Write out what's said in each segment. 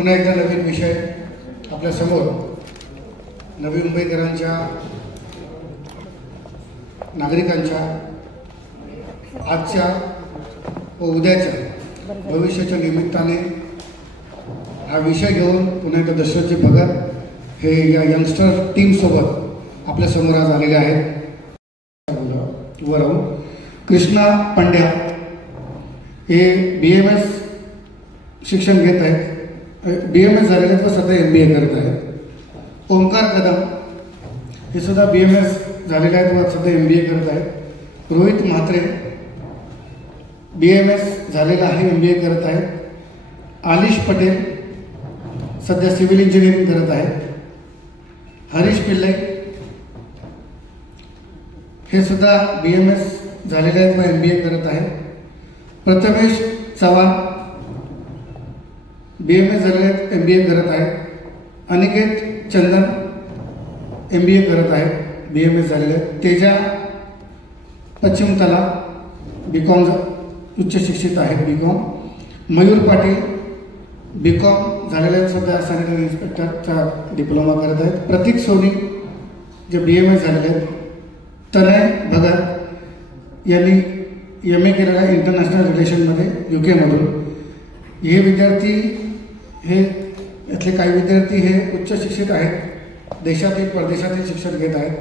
पुन्हा एकदा नवीन विषय आपल्या समोर नवी मुंबईकरांच्या नागरिकांच्या आजच्या व उद्याच्या भविष्याच्या निमित्ताने हा विषय घेऊन पुन्हा एकदा दशरथजी भगत हे या यंगस्टर टीमसोबत आपल्या समोर आज आलेले आहेत. वर राहून कृष्णा पंड्या हे BMS शिक्षण घेत आहेत. BMS झालेले व सध्या MBA करत आहेत. ओंकार कदम हे सुद्धा BMS झालेले आहेत व सध्या MBA करत आहेत. रोहित म्हात्रे BMS झालेला आहे, MBA करत आहेत. आलिश पटेल सध्या सिव्हिल इंजिनिअरिंग करत आहेत. हरीश पिल्ले हे सुद्धा BMS झालेले आहेत व MBA करत आहेत. प्रथमेश चव्हाण BMS झालेले आहेत, MBA करत आहेत. अनिकेत चंदन MBA करत आहेत, BMS झालेले आहेत. तेजा पश्चिमतला BCom उच्च शिक्षित आहेत, BCom. मयूर पाटील BCom झालेले आहेत, सध्या सॅनिटरी इन्स्पेक्टरचा डिप्लोमा करत आहेत. प्रतीक सोनी जे BMS झालेले आहेत. तनय भगत यांनी MA केलेला आहे इंटरनॅशनल रिलेशनमध्ये UK मधून. हे विद्यार्थी यातले काही विद्यार्थी हे उच्च शिक्षित आहेत, देशातील परदेशातील शिक्षण घेत आहेत.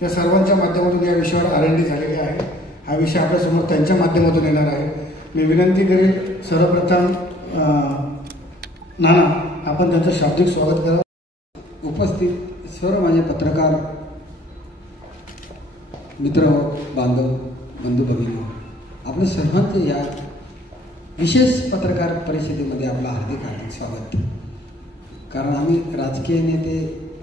त्या सर्वांच्या माध्यमातून या विषयावर R&D झालेली आहे. हा विषय आपल्यासमोर त्यांच्या माध्यमातून येणार आहे. मी विनंती करेल सर्वप्रथम नाना आपण त्यांचं शाब्दिक स्वागत करा. उपस्थित सर्व माझे पत्रकार मित्र बांधव बंधू भगिनी, आपलं सर्वांचे या विशेष पत्रकार परिषदेमध्ये आपलं हार्दिक हार्दिक स्वागत. कारण आम्ही राजकीय नेते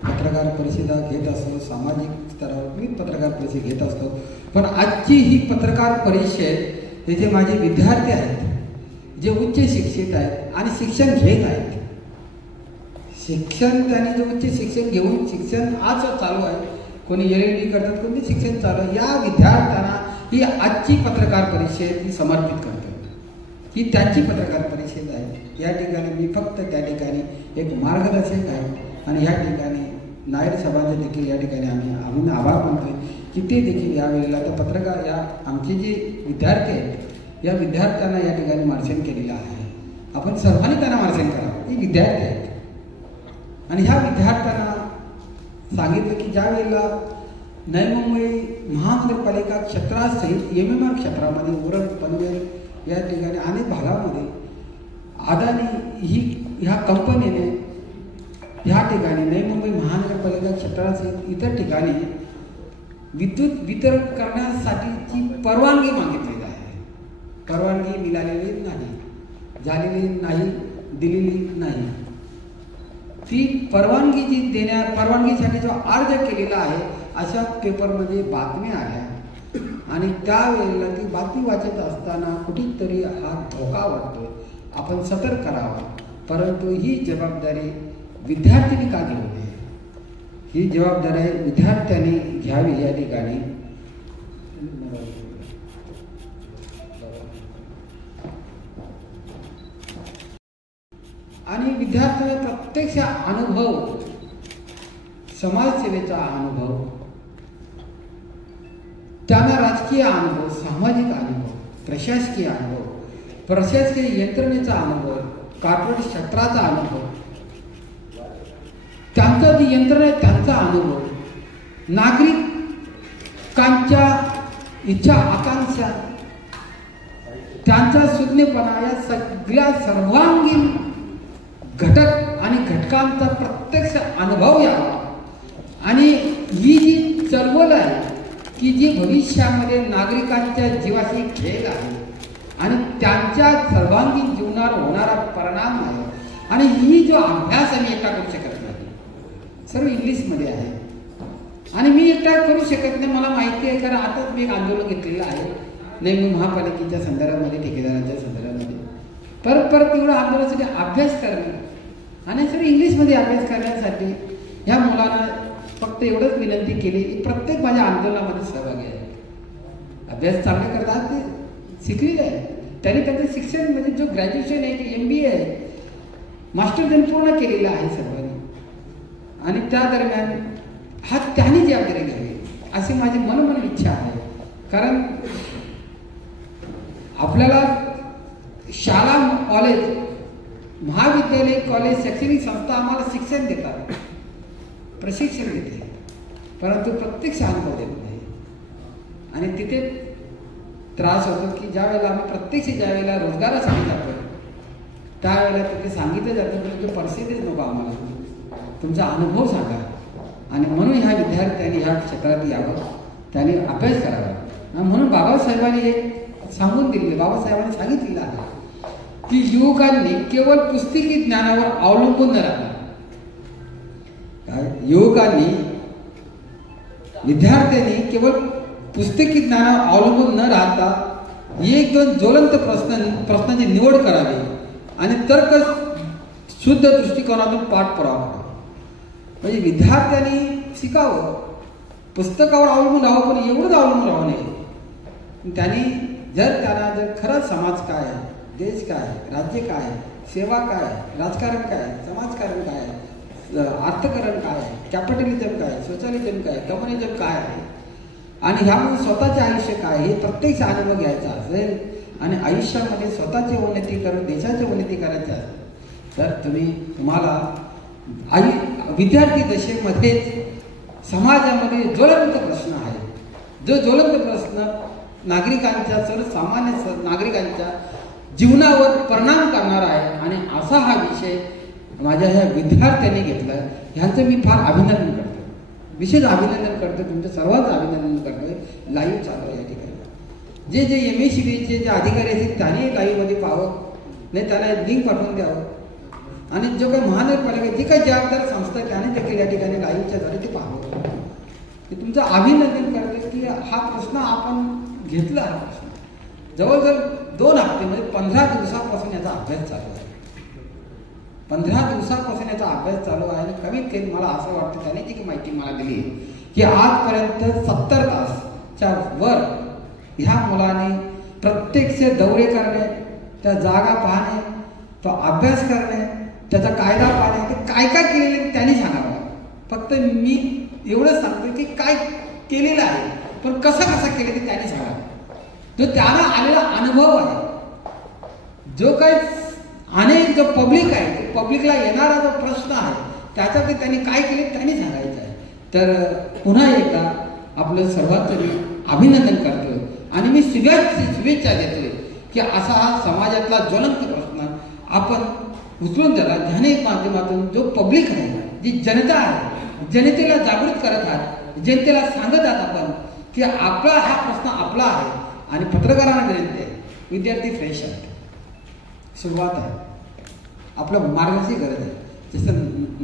पत्रकार परिषदा घेत असतो, सामाजिक स्तरावर विविध पत्रकार परिषद घेत असतो, पण आजची ही पत्रकार परिषद येथे माझे विद्यार्थी आहेत जे उच्च शिक्षित आहेत आणि शिक्षण घेत आहेत. शिक्षण त्यांनी जे उच्च शिक्षण घेऊन शिक्षण आज चालू आहे, कोणी LLB करतात, कोणी शिक्षण चालू आहे. या विद्यार्थ्यांना ही आजची पत्रकार परिषद ही समर्पित करते. ही त्यांची पत्रकार परिषद आहे. या ठिकाणी मी फक्त त्या ठिकाणी एक मार्गदर्शक आहे आणि या ठिकाणी नायर साहेबांचे देखील या ठिकाणी आम्ही आभार मानतोय की ते देखील यावेळेला त्या पत्रकार या आमचे जे विद्यार्थी आहेत या विद्यार्थ्यांना या ठिकाणी मार्गदर्शन केलेलं आहे. आपण सर्वांनी त्यांना मार्गदर्शन करावं. हे विद्यार्थी आहेत आणि ह्या विद्यार्थ्यांना सांगितलं की ज्या वेळेला नवी मुंबई महानगरपालिका क्षेत्रासहित MMR क्षेत्रामध्ये उरण पनवेल या ठिकाणी अनेक भागामध्ये अदानी ह्या कंपनीने ह्या ठिकाणी नवी मुंबई महानगरपालिका क्षेत्रासहित इतर ठिकाणी विद्युत वितरण करण्यासाठीची परवानगी मागितलेली आहे. परवानगी मिळालेली नाही, झालेली नाही, दिलेली नाही. ती परवानगी जी परवानगीसाठी जो अर्ज केलेला आहे अशा पेपरमध्ये बातम्या आल्या आणि त्यावेळेला ती बातमी वाचत असताना कुठेतरी हा धोका वाटतोय. आपण सतर्क करावा. परंतु ही जबाबदारी विद्यार्थ्यांनी का घेऊ नये? ही जबाबदारी विद्यार्थ्यांनी घ्यावी या ठिकाणी. आणि विद्यार्थ्यांना प्रत्यक्ष अनुभव, समाजसेवेचा अनुभव, त्यांना राजकीय अनुभव, सामाजिक अनुभव, प्रशासकीय अनुभव, प्रशासकीय यंत्रणेचा अनुभव, कॉर्पोरेट क्षेत्राचा अनुभव, त्यांचा जी यंत्रणा आहे त्यांचा अनुभव, नागरिकांच्या इच्छा आकांक्षा, त्यांचा सुज्ञपणा या सगळ्या सर्वांगीण घटक आणि घटकांचा प्रत्यक्ष अनुभव यावा. आणि ही जी चळवळ आहे की जी भविष्यामध्ये नागरिकांच्या जीवाशी खेळ आहे आणि त्यांच्या सर्वांगीण जीवनावर होणारा परिणाम आहे. आणि ही जो अभ्यास आम्ही एकटा करू शकत नाही, सर्व इंग्लिशमध्ये आहे आणि मी एकटा करू शकत नाही. मला माहिती आहे कारण आताच मी एक आंदोलन घेतलेलं आहे नवी महापालिकेच्या संदर्भामध्ये, ठेकेदारांच्या संदर्भामध्ये. परत एवढं आंदोलनासाठी अभ्यास करणे आणि सर्व इंग्लिशमध्ये अभ्यास करण्यासाठी ह्या मुलांना फक्त एवढंच विनंती केली की प्रत्येक माझ्या आंदोलनामध्ये सहभागी आहे. अभ्यास चांगले करतात, ते शिकलेले आहे. त्यांनी त्यांचं शिक्षण म्हणजे जो ग्रॅज्युएशन आहे, MBA आहे, मास्टर त्यांनी पूर्ण केलेला आहे सर्वांनी, आणि त्या दरम्यान हा त्यांनी जबाबदारी घ्यावी अशी माझी मनोमन इच्छा आहे. कारण आपल्याला शाळा, कॉलेज, महाविद्यालय, कॉलेज, शैक्षणिक संस्था आम्हाला शिक्षण देतात, प्रशिक्षण देते, परंतु प्रत्यक्ष अनुभव देत नाही. आणि तिथे त्रास होतो की ज्या वेळेला आम्ही प्रत्यक्ष ज्या वेळेला रोजगारासाठी जातो त्यावेळेला तिथे सांगितलं जातं की तुमची परिस्थितीच नको आम्हाला, तुमचा अनुभव सांगा. आणि म्हणून ह्या विद्यार्थ्यांनी ह्या क्षेत्रात यावं, त्यांनी अभ्यास करावा. म्हणून बाबासाहेबांनी एक सांगून दिले, बाबासाहेबांनी सांगितलेलं आहे की युवकांनी केवळ पुस्तकी ज्ञानावर अवलंबून न राहता, युवकांनी, विद्यार्थ्यांनी केवळ पुस्तकी ज्ञानावर अवलंबून न राहता एक दोन ज्वलंत प्रश्नांची निवड करावी आणि तर्क शुद्ध दृष्टिकोनातून पाठपुरावा करावा. म्हणजे विद्यार्थ्यांनी शिकावं, पुस्तकावर अवलंबून राहावं, पण एवढंच अवलंबून राहू नये. त्यांनी त्यांना जर खरंच समाज काय आहे, देश काय आहे, राज्य काय आहे, सेवा काय आहे, राजकारण काय आहे, समाजकारण काय आहे, अर्थकारण काय आहे, कॅपिटलिझम काय आहे, सोशलिझम काय आहे, कम्युनिझम काय आहे, आणि ह्यामध्ये स्वतःचे आयुष्य काय हे प्रत्यक्ष अनुभव घ्यायचा असेल आणि आयुष्यामध्ये स्वतःची उन्नती करून देशाची उन्नती करायची असेल तर तुम्हाला विद्यार्थी दशेमध्येच समाजामध्ये ज्वलंत प्रश्न आहे, जो ज्वलंत प्रश्न नागरिकांच्या, सर्वसामान्य नागरिकांच्या जीवनावर परिणाम करणार आहे. आणि असा हा विषय माझ्या ह्या विद्यार्थ्यांनी घेतला, ह्यांचं मी फार अभिनंदन करतो, विशेष अभिनंदन करतो, तुमचं सर्वांचं अभिनंदन करतोय. लाईव्ह चालू आहे या ठिकाणी. जे MACBचे जे अधिकारी असतील त्यांनी लाईव्हमध्ये पाहावं, नाही त्याला लिंक पाठवून द्यावं. आणि जो काही महानगरपालिका जी काही जबाबदार संस्था त्याने देखील या ठिकाणी लाईव्हच्या द्वारे ते पाहावं. मी तुमचं अभिनंदन करतो की हा प्रश्न आपण घेतला. हा प्रश्न जवळजवळ 2 हप्ते म्हणजे 15 दिवसापासून याचा अभ्यास चालू आहे. 15 दिवसापासून याचा अभ्यास चालू आहे. आणि कमीत कमी मला असं वाटतं त्याने जी माहिती मला दिली की आजपर्यंत 70 तासच्या वर ह्या मुलाने प्रत्यक्ष दौरे करणे, त्या जागा पाहणे, तो अभ्यास करणे, त्याचा कायदा पाहणे, ते काय काय केलेले त्यांनी सांगावं. फक्त मी एवढंच सांगतो की काय केलेलं आहे, पण कसं केलं ते त्यांनी सांगावं. जो त्याला आलेला अनुभव आहे, जो काही अनेक जो पब्लिक आहे, पब्लिकला येणारा जो प्रश्न आहे त्याच्यामध्ये त्यांनी काय केले त्यांनी सांगायचं आहे. तर पुन्हा एकदा आपलं सर्वांचं मी अभिनंदन करतो आणि मी शुभेच्छा देतोय की असा हा समाजातला ज्वलंत प्रश्न आपण उचलून त्याला ध्यानिक माध्यमातून जो पब्लिक आहे, जी जनता आहे, जनतेला जागृत करत आहात, जनतेला सांगत आहात आपण की आपला हा प्रश्न आपला आहे. आणि पत्रकारांना विनंती आहे, विद्यार्थी फ्रेश आहेत, सुरुवात आहे, आपलं मार्गदर्शनाची गरज आहे. जसं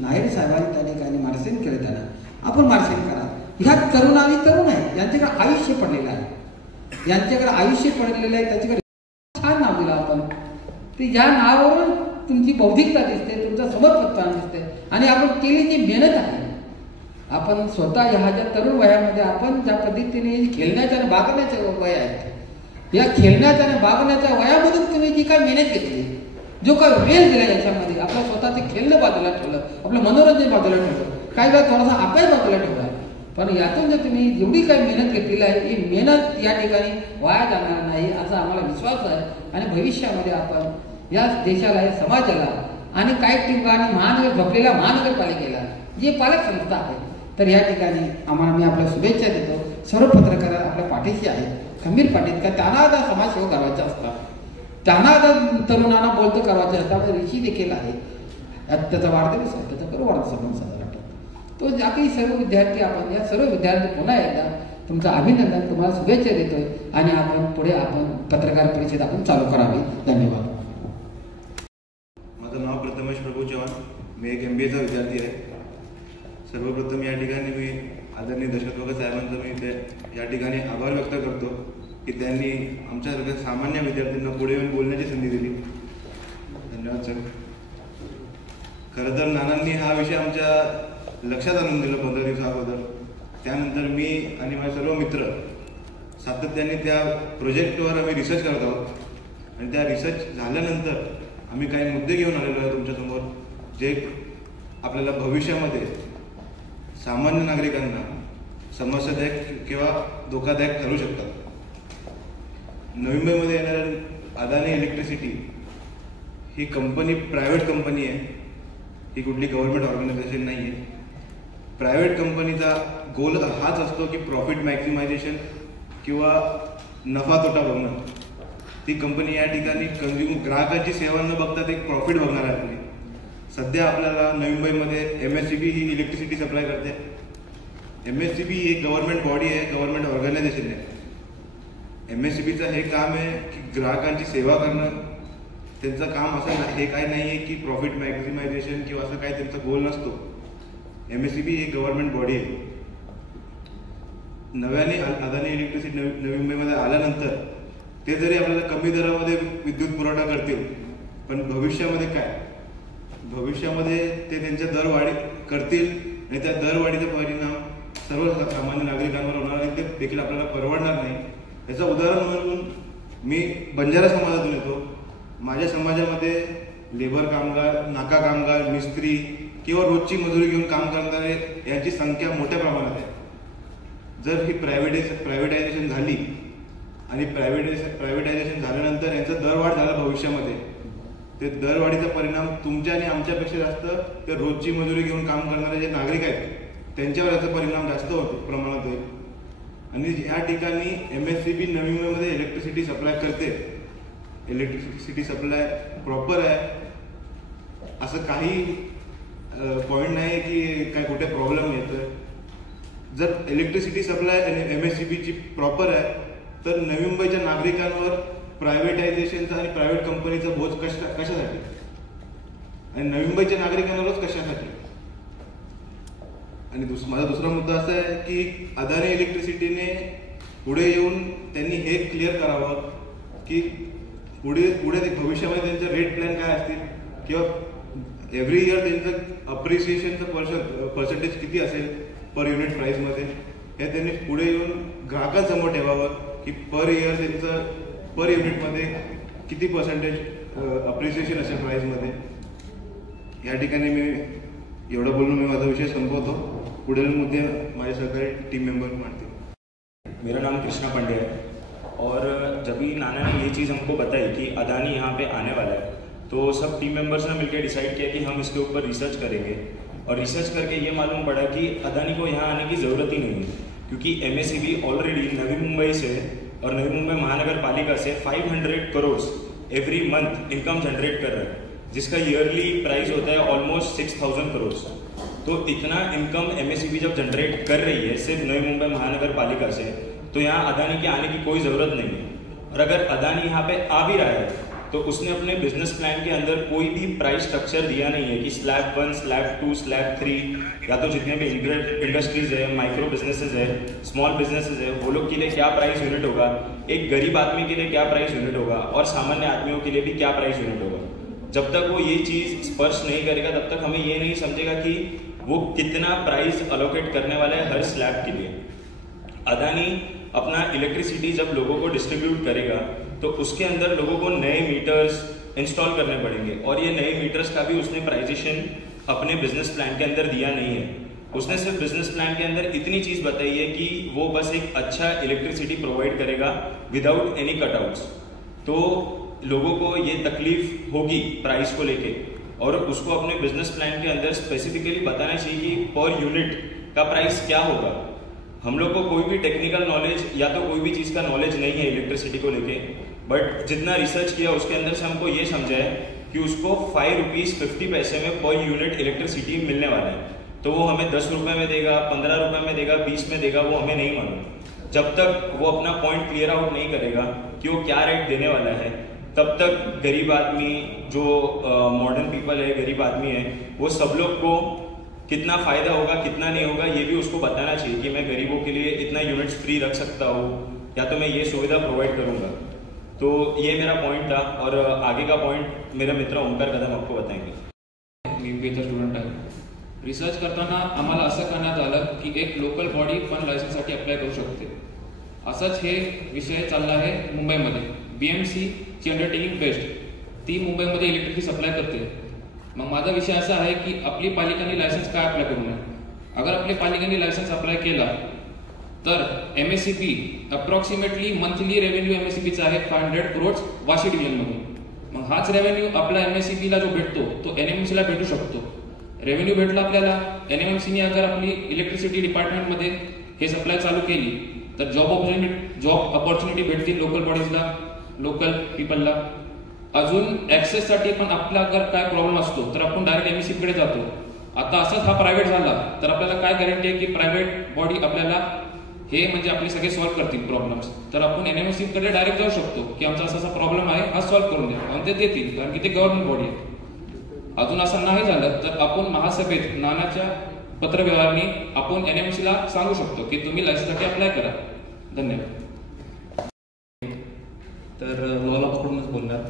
नायडू साहेबांनी त्या ठिकाणी मार्गदर्शन केलं त्यांना आपण मार्गदर्शन करा. ह्या तरुण आहे, यांच्याकडे आयुष्य पडलेलं आहे, यांच्याकडे आयुष्य पडलेलं आहे, त्यांच्याकडे छान नाव दिलं आपण. ते ज्या नावावरून तुमची बौद्धिकता दिसते, तुमचा समर्पकता दिसते आणि आपण केलेली जी मेहनत आहे, आपण स्वतः ह्या ज्या तरुण वयामध्ये आपण ज्या पद्धतीने खेळण्याच्या आणि बागण्याच्या वय आहेत, या खेळण्याच्या आणि बागण्याच्या वयामधून तुम्ही जी काय मेहनत घेतली, जो काय वेळ दिला याच्यामध्ये, आपलं स्वतःचं खेळणं बाजूला ठेवलं, आपलं मनोरंजन बाजूला ठेवलं, काही वेळा थोडासा अभ्यास बाजूला ठेवला, पण यातून जर तुम्ही जेवढी काही मेहनत घेतलेली आहे ही मेहनत या ठिकाणी वाया जाणार नाही असा आम्हाला विश्वास आहे. आणि भविष्यामध्ये आपण या देशाला, या समाजाला आणि काही ठिकाणी झोपलेल्या महानगरपालिकेला जे पालक संस्था आहे, तर या ठिकाणी आम्हाला मी आपल्या शुभेच्छा देतो. सर्व पत्रकार आपल्या पाठीशी आहेत, खंबीर पाठीत, का त्यांना आता समाजसेवा करायचे असतात, त्यांना आता तरुणांना बोलतो करायचे असतात. ऋषी देखील आहे, त्याचा वाढदिवस आहे, त्याचा करू वाढदिवस साजरा करतो. तो ज्या काही सर्व विद्यार्थी, आपण या सर्व विद्यार्थी पुन्हा एकदा तुमचं अभिनंदन, तुम्हाला शुभेच्छा देतोय आणि आपण पुढे आपण पत्रकार परिषद आपण चालू करावी. धन्यवाद. माझं नाव प्रथमेश प्रभू चव्हाण, मी एक MBAचा विद्यार्थी आहे. सर्वप्रथम या ठिकाणी मी आदरणीय दशरथ साहेबांचं मी या ठिकाणी आभार व्यक्त करतो की त्यांनी आमच्यासारख्या सामान्य विद्यार्थ्यांना पुढे येऊन बोलण्याची संधी दिली. धन्यवाद सर. खरं तर नानांनी हा विषय आमच्या लक्षात आणून दिलं 15 दिवसा अगोदर. त्यानंतर मी आणि माझे सर्व मित्र सातत्याने त्या प्रोजेक्टवर आम्ही रिसर्च करत आहोत आणि त्या रिसर्च झाल्यानंतर आम्ही काही मुद्दे घेऊन आलेलो आहे तुमच्यासमोर, जे आपल्याला भविष्यामध्ये सामान्य नागरिकांना समस्यादायक किंवा धोकादायक ठरू शकतात. नवी मुंबईमध्ये येणाऱ्या अदानी इलेक्ट्रिसिटी ही कंपनी प्रायव्हेट कंपनी आहे, ही कुठली गव्हर्नमेंट ऑर्गनायझेशन नाही आहे. प्रायव्हेट कंपनीचा गोल हाच असतो की प्रॉफिट मॅक्झिमायझेशन किंवा नफा तोटा बघणं. ती कंपनी या ठिकाणी ग्राहकांची सेवा न बघता एक प्रॉफिट बघणार आहे आपली. सध्या आपल्याला नवी मुंबईमध्ये MSCB ही इलेक्ट्रिसिटी सप्लाय करते. MSCB ही एक गव्हर्नमेंट बॉडी आहे, गव्हर्नमेंट ऑर्गनायझेशन आहे. MSCBचं हे काम आहे की ग्राहकांची सेवा करणं. त्यांचं काम असं हे काही नाही आहे की प्रॉफिट मॅक्झिमायझेशन किंवा असं काही त्यांचा गोल नसतो. MSCB ही गव्हर्नमेंट बॉडी आहे. नव्याने अदानी इलेक्ट्रिसिटी नवी मुंबईमध्ये आल्यानंतर ते जरी आपल्याला कमी दरामध्ये विद्युत पुरवठा करतील, पण भविष्यामध्ये काय, भविष्यामध्ये ते त्यांच्या दरवाढी करतील आणि त्या दरवाढीचा परिणाम सर्व सामान्य नागरिकांवर होणार आहे, ते देखील आपल्याला परवडणार नाही. याचं उदाहरण म्हणून मी बंजारा समाजातून येतो. माझ्या समाजामध्ये लेबर कामगार, नाका कामगार, मिस्त्री किंवा रोजची मजुरी घेऊन काम करणारे यांची संख्या मोठ्या प्रमाणात आहे. जर ही प्रायव्हेटायझेशन झाली आणि प्रायव्हेटायझेशन झाल्यानंतर यांचा दरवाढ झाला भविष्यामध्ये, ते दरवाढीचा परिणाम तुमच्या आणि आमच्यापेक्षा जास्त ते रोजची मजुरी घेऊन काम करणारे जे नागरिक आहेत त्यांच्यावर याचा परिणाम जास्त प्रमाणात होईल. आणि या ठिकाणी MSCB नवी मुंबईमध्ये इलेक्ट्रिसिटी सप्लाय करते. इलेक्ट्रिसिटी सप्लाय प्रॉपर आहे, असं काही पॉईंट नाही की काय कुठे प्रॉब्लेम येतोय. जर इलेक्ट्रिसिटी सप्लाय MSCBची प्रॉपर आहे तर नवी मुंबईच्या नागरिकांवर प्रायव्हेटायझेशनचा आणि प्रायव्हेट कंपनीचा बोज कशासाठी आणि नवी मुंबईच्या नागरिकांवरच कशासाठी. आणि माझा दुसरा मुद्दा असा आहे की अदानी इलेक्ट्रिसिटीने पुढे येऊन त्यांनी हे क्लिअर करावं की पुढे भविष्यामध्ये त्यांचे रेट प्लॅन काय असतील किंवा एव्हरी इयर त्यांचं अप्रिसिएशनचं पर्सेंटेज किती असेल पर युनिट प्राईसमध्ये, हे त्यांनी पुढे येऊन ग्राहकांसमोर ठेवावं की पर इयर त्यांचं पर युनिटमध्ये किती पर्सेंटेज अप्रिसिएशन असेल प्राईसमध्ये. या ठिकाणी मी एवढं बोलून मी माझा विषय संपवतो. पुढील मुद्दे माझे सहकारी टीम मेंबर मांडतील. मेरा नाम कृष्णा पांडे है और जब भी नाना ने ये चीज़ हमको बताई कि अदानी यहाँ पे आने वाला है, तो सब टीम मेंबर्स ने मिलकर डिसाइड किया कि हम इसके ऊपर रिसर्च करेंगे. और रिसर्च करके ये मालूम पड़ा कि अदानी को यहाँ आने की ज़रूरत ही नहीं है, क्योंकि MSCB ऑलरेडी नवी मुंबई से और नवी मुंबई महानगर पालिका से 500 crore every month income generate कर रहा है, जिसका ईयरली प्राइस होता है ऑलमोस्ट 6000 करोड़. तो इतना इनकम MSCB जब जनरेट कर रही है सिर्फ नवी मुंबई महानगर पालिका से, तो यहाँ अदानी के आने की कोई ज़रूरत नहीं है. और अगर अदानी यहाँ पे आ भी रहा है तो उसने अपने बिजनेस प्लान के अंदर कोई भी प्राइस स्ट्रक्चर दिया नहीं है कि स्लैब 1, स्लैब 2, स्लैब 3, या तो जितने भी इंडस्ट्रीज है, माइक्रो बिजनेसेस है, स्मॉल बिजनेसेस है, वो लोग के लिए क्या प्राइस यूनिट होगा, एक गरीब आदमी के लिए क्या प्राइस यूनिट होगा और सामान्य आदमियों के लिए भी क्या प्राइस यूनिट होगा. जब तक वो ये चीज़ स्पर्श नहीं करेगा तब तक हमें ये नहीं समझेगा कि वो कितना प्राइस अलोकेट करने वाला है हर स्लैब के लिए. अदानी अपना इलेक्ट्रिसिटी जब लोगों को डिस्ट्रीब्यूट करेगा तो उसके अंदर लोगों को नए मीटर्स इंस्टॉल करने पड़ेंगे, और ये नए मीटर्स का भी उसने प्राइजेशन अपने बिजनेस प्लान के अंदर दिया नहीं है. उसने सिर्फ बिजनेस प्लान के अंदर इतनी चीज़ बताई है कि वो बस एक अच्छा इलेक्ट्रिसिटी प्रोवाइड करेगा विदाउट एनी कटआउट्स. तो लोगों को ये तकलीफ होगी प्राइस को लेके, और उसको अपने बिजनेस प्लान के अंदर स्पेसिफिकली बताना चाहिए कि पर यूनिट का प्राइस क्या होगा. हम लोग को कोई भी टेक्निकल नॉलेज या तो कोई भी चीज़ का नॉलेज नहीं है इलेक्ट्रिसिटी को लेके, बट जितना रिसर्च किया उसके अंदर से हमको ये समझा है कि उसको 5 रुपीज़ 50 पैसे में पर यूनिट इलेक्ट्रिसिटी मिलने वाला है. तो वो हमें 10 रुपये में देगा, 15 रुपये में देगा, 20 में देगा, वो हमें नहीं मालूम. जब तक वो अपना पॉइंट क्लियर आउट नहीं करेगा कि वो क्या रेट देने वाला है, तब तक गरीब आदमी जो मॉडर्न पीपल है, गरीब आदमी है, वो सब लोग को कितना फ़ायदा होगा कितना नहीं होगा ये भी उसको बताना चाहिए कि मैं गरीबों के लिए इतना यूनिट्स फ्री रख सकता हूँ या तो मैं ये सुविधा प्रोवाइड करूँगा. तो ये मेरा पॉइंट था, और आगे का पॉइंट मेरा मित्र ओंकार कदम आपको बताएंगे. मी बीएचा स्टुडंट आहे. रिसर्च करताना आम्हाला असं करण्यात आलं की एक लोकल बॉडी फंड लायसन्ससाठी अप्लाय करू शकते. असंच हे विषय चालला आहे मुंबईमध्ये. BMC ची अंडरटेकिंग बेस्ट ती मुंबईमध्ये इलेक्ट्रिसिटी सप्लाय करते. मग माझा विषय असा आहे की आपली पालिकांनी लायसन्स काय अप्लाय करू नये. अगर आपल्या पालिकांनी लायसन्स अप्लाय केला तर MSEB अप्रॉक्सिमेटली मंथली रेव्हेन्यू MSEBचा आहे 500 crores वाशी डिव्हिजनमधून. मग हाच रेव्हेन्यू आपल्या MSEBला जो भेटतो तो NMMCला भेटू शकतो. रेव्हेन्यू भेटला आपल्याला, NMMCने अगर आपली इलेक्ट्रिसिटी डिपार्टमेंटमध्ये हे सप्लाय चालू केली तर जॉब ऑपॉर्च्युनिटी भेटतील लोकल बॉडीजला, लोकल पीपलला. अजून ॲक्सेससाठी पण आपला अगर काय प्रॉब्लेम असतो तर आपण डायरेक्ट MSEBकडे जातो. आता असंच हा प्रायव्हेट झाला तर आपल्याला काय गॅरंटी आहे की प्रायव्हेट बॉडी आपल्याला हे म्हणजे आपले सगळे सॉल्व्ह करतील प्रॉब्लेम्स. तर आपण NMMCकडे डायरेक्ट जाऊ शकतो की आमचा असा प्रॉब्लेम आहे, हा सॉल्व्ह करून द्या, आणि ते देतील, कारण की ते गव्हर्नमेंट बॉडी आहे. अजून असं नाही झालं तर आपण महासभेत नानाच्या पत्रव्यवहारांनी आपण NMMCला सांगू शकतो की तुम्ही लायसन्ससाठी अप्लाय करा. धन्यवाद. तर लॉला पकडूनच बोलणार.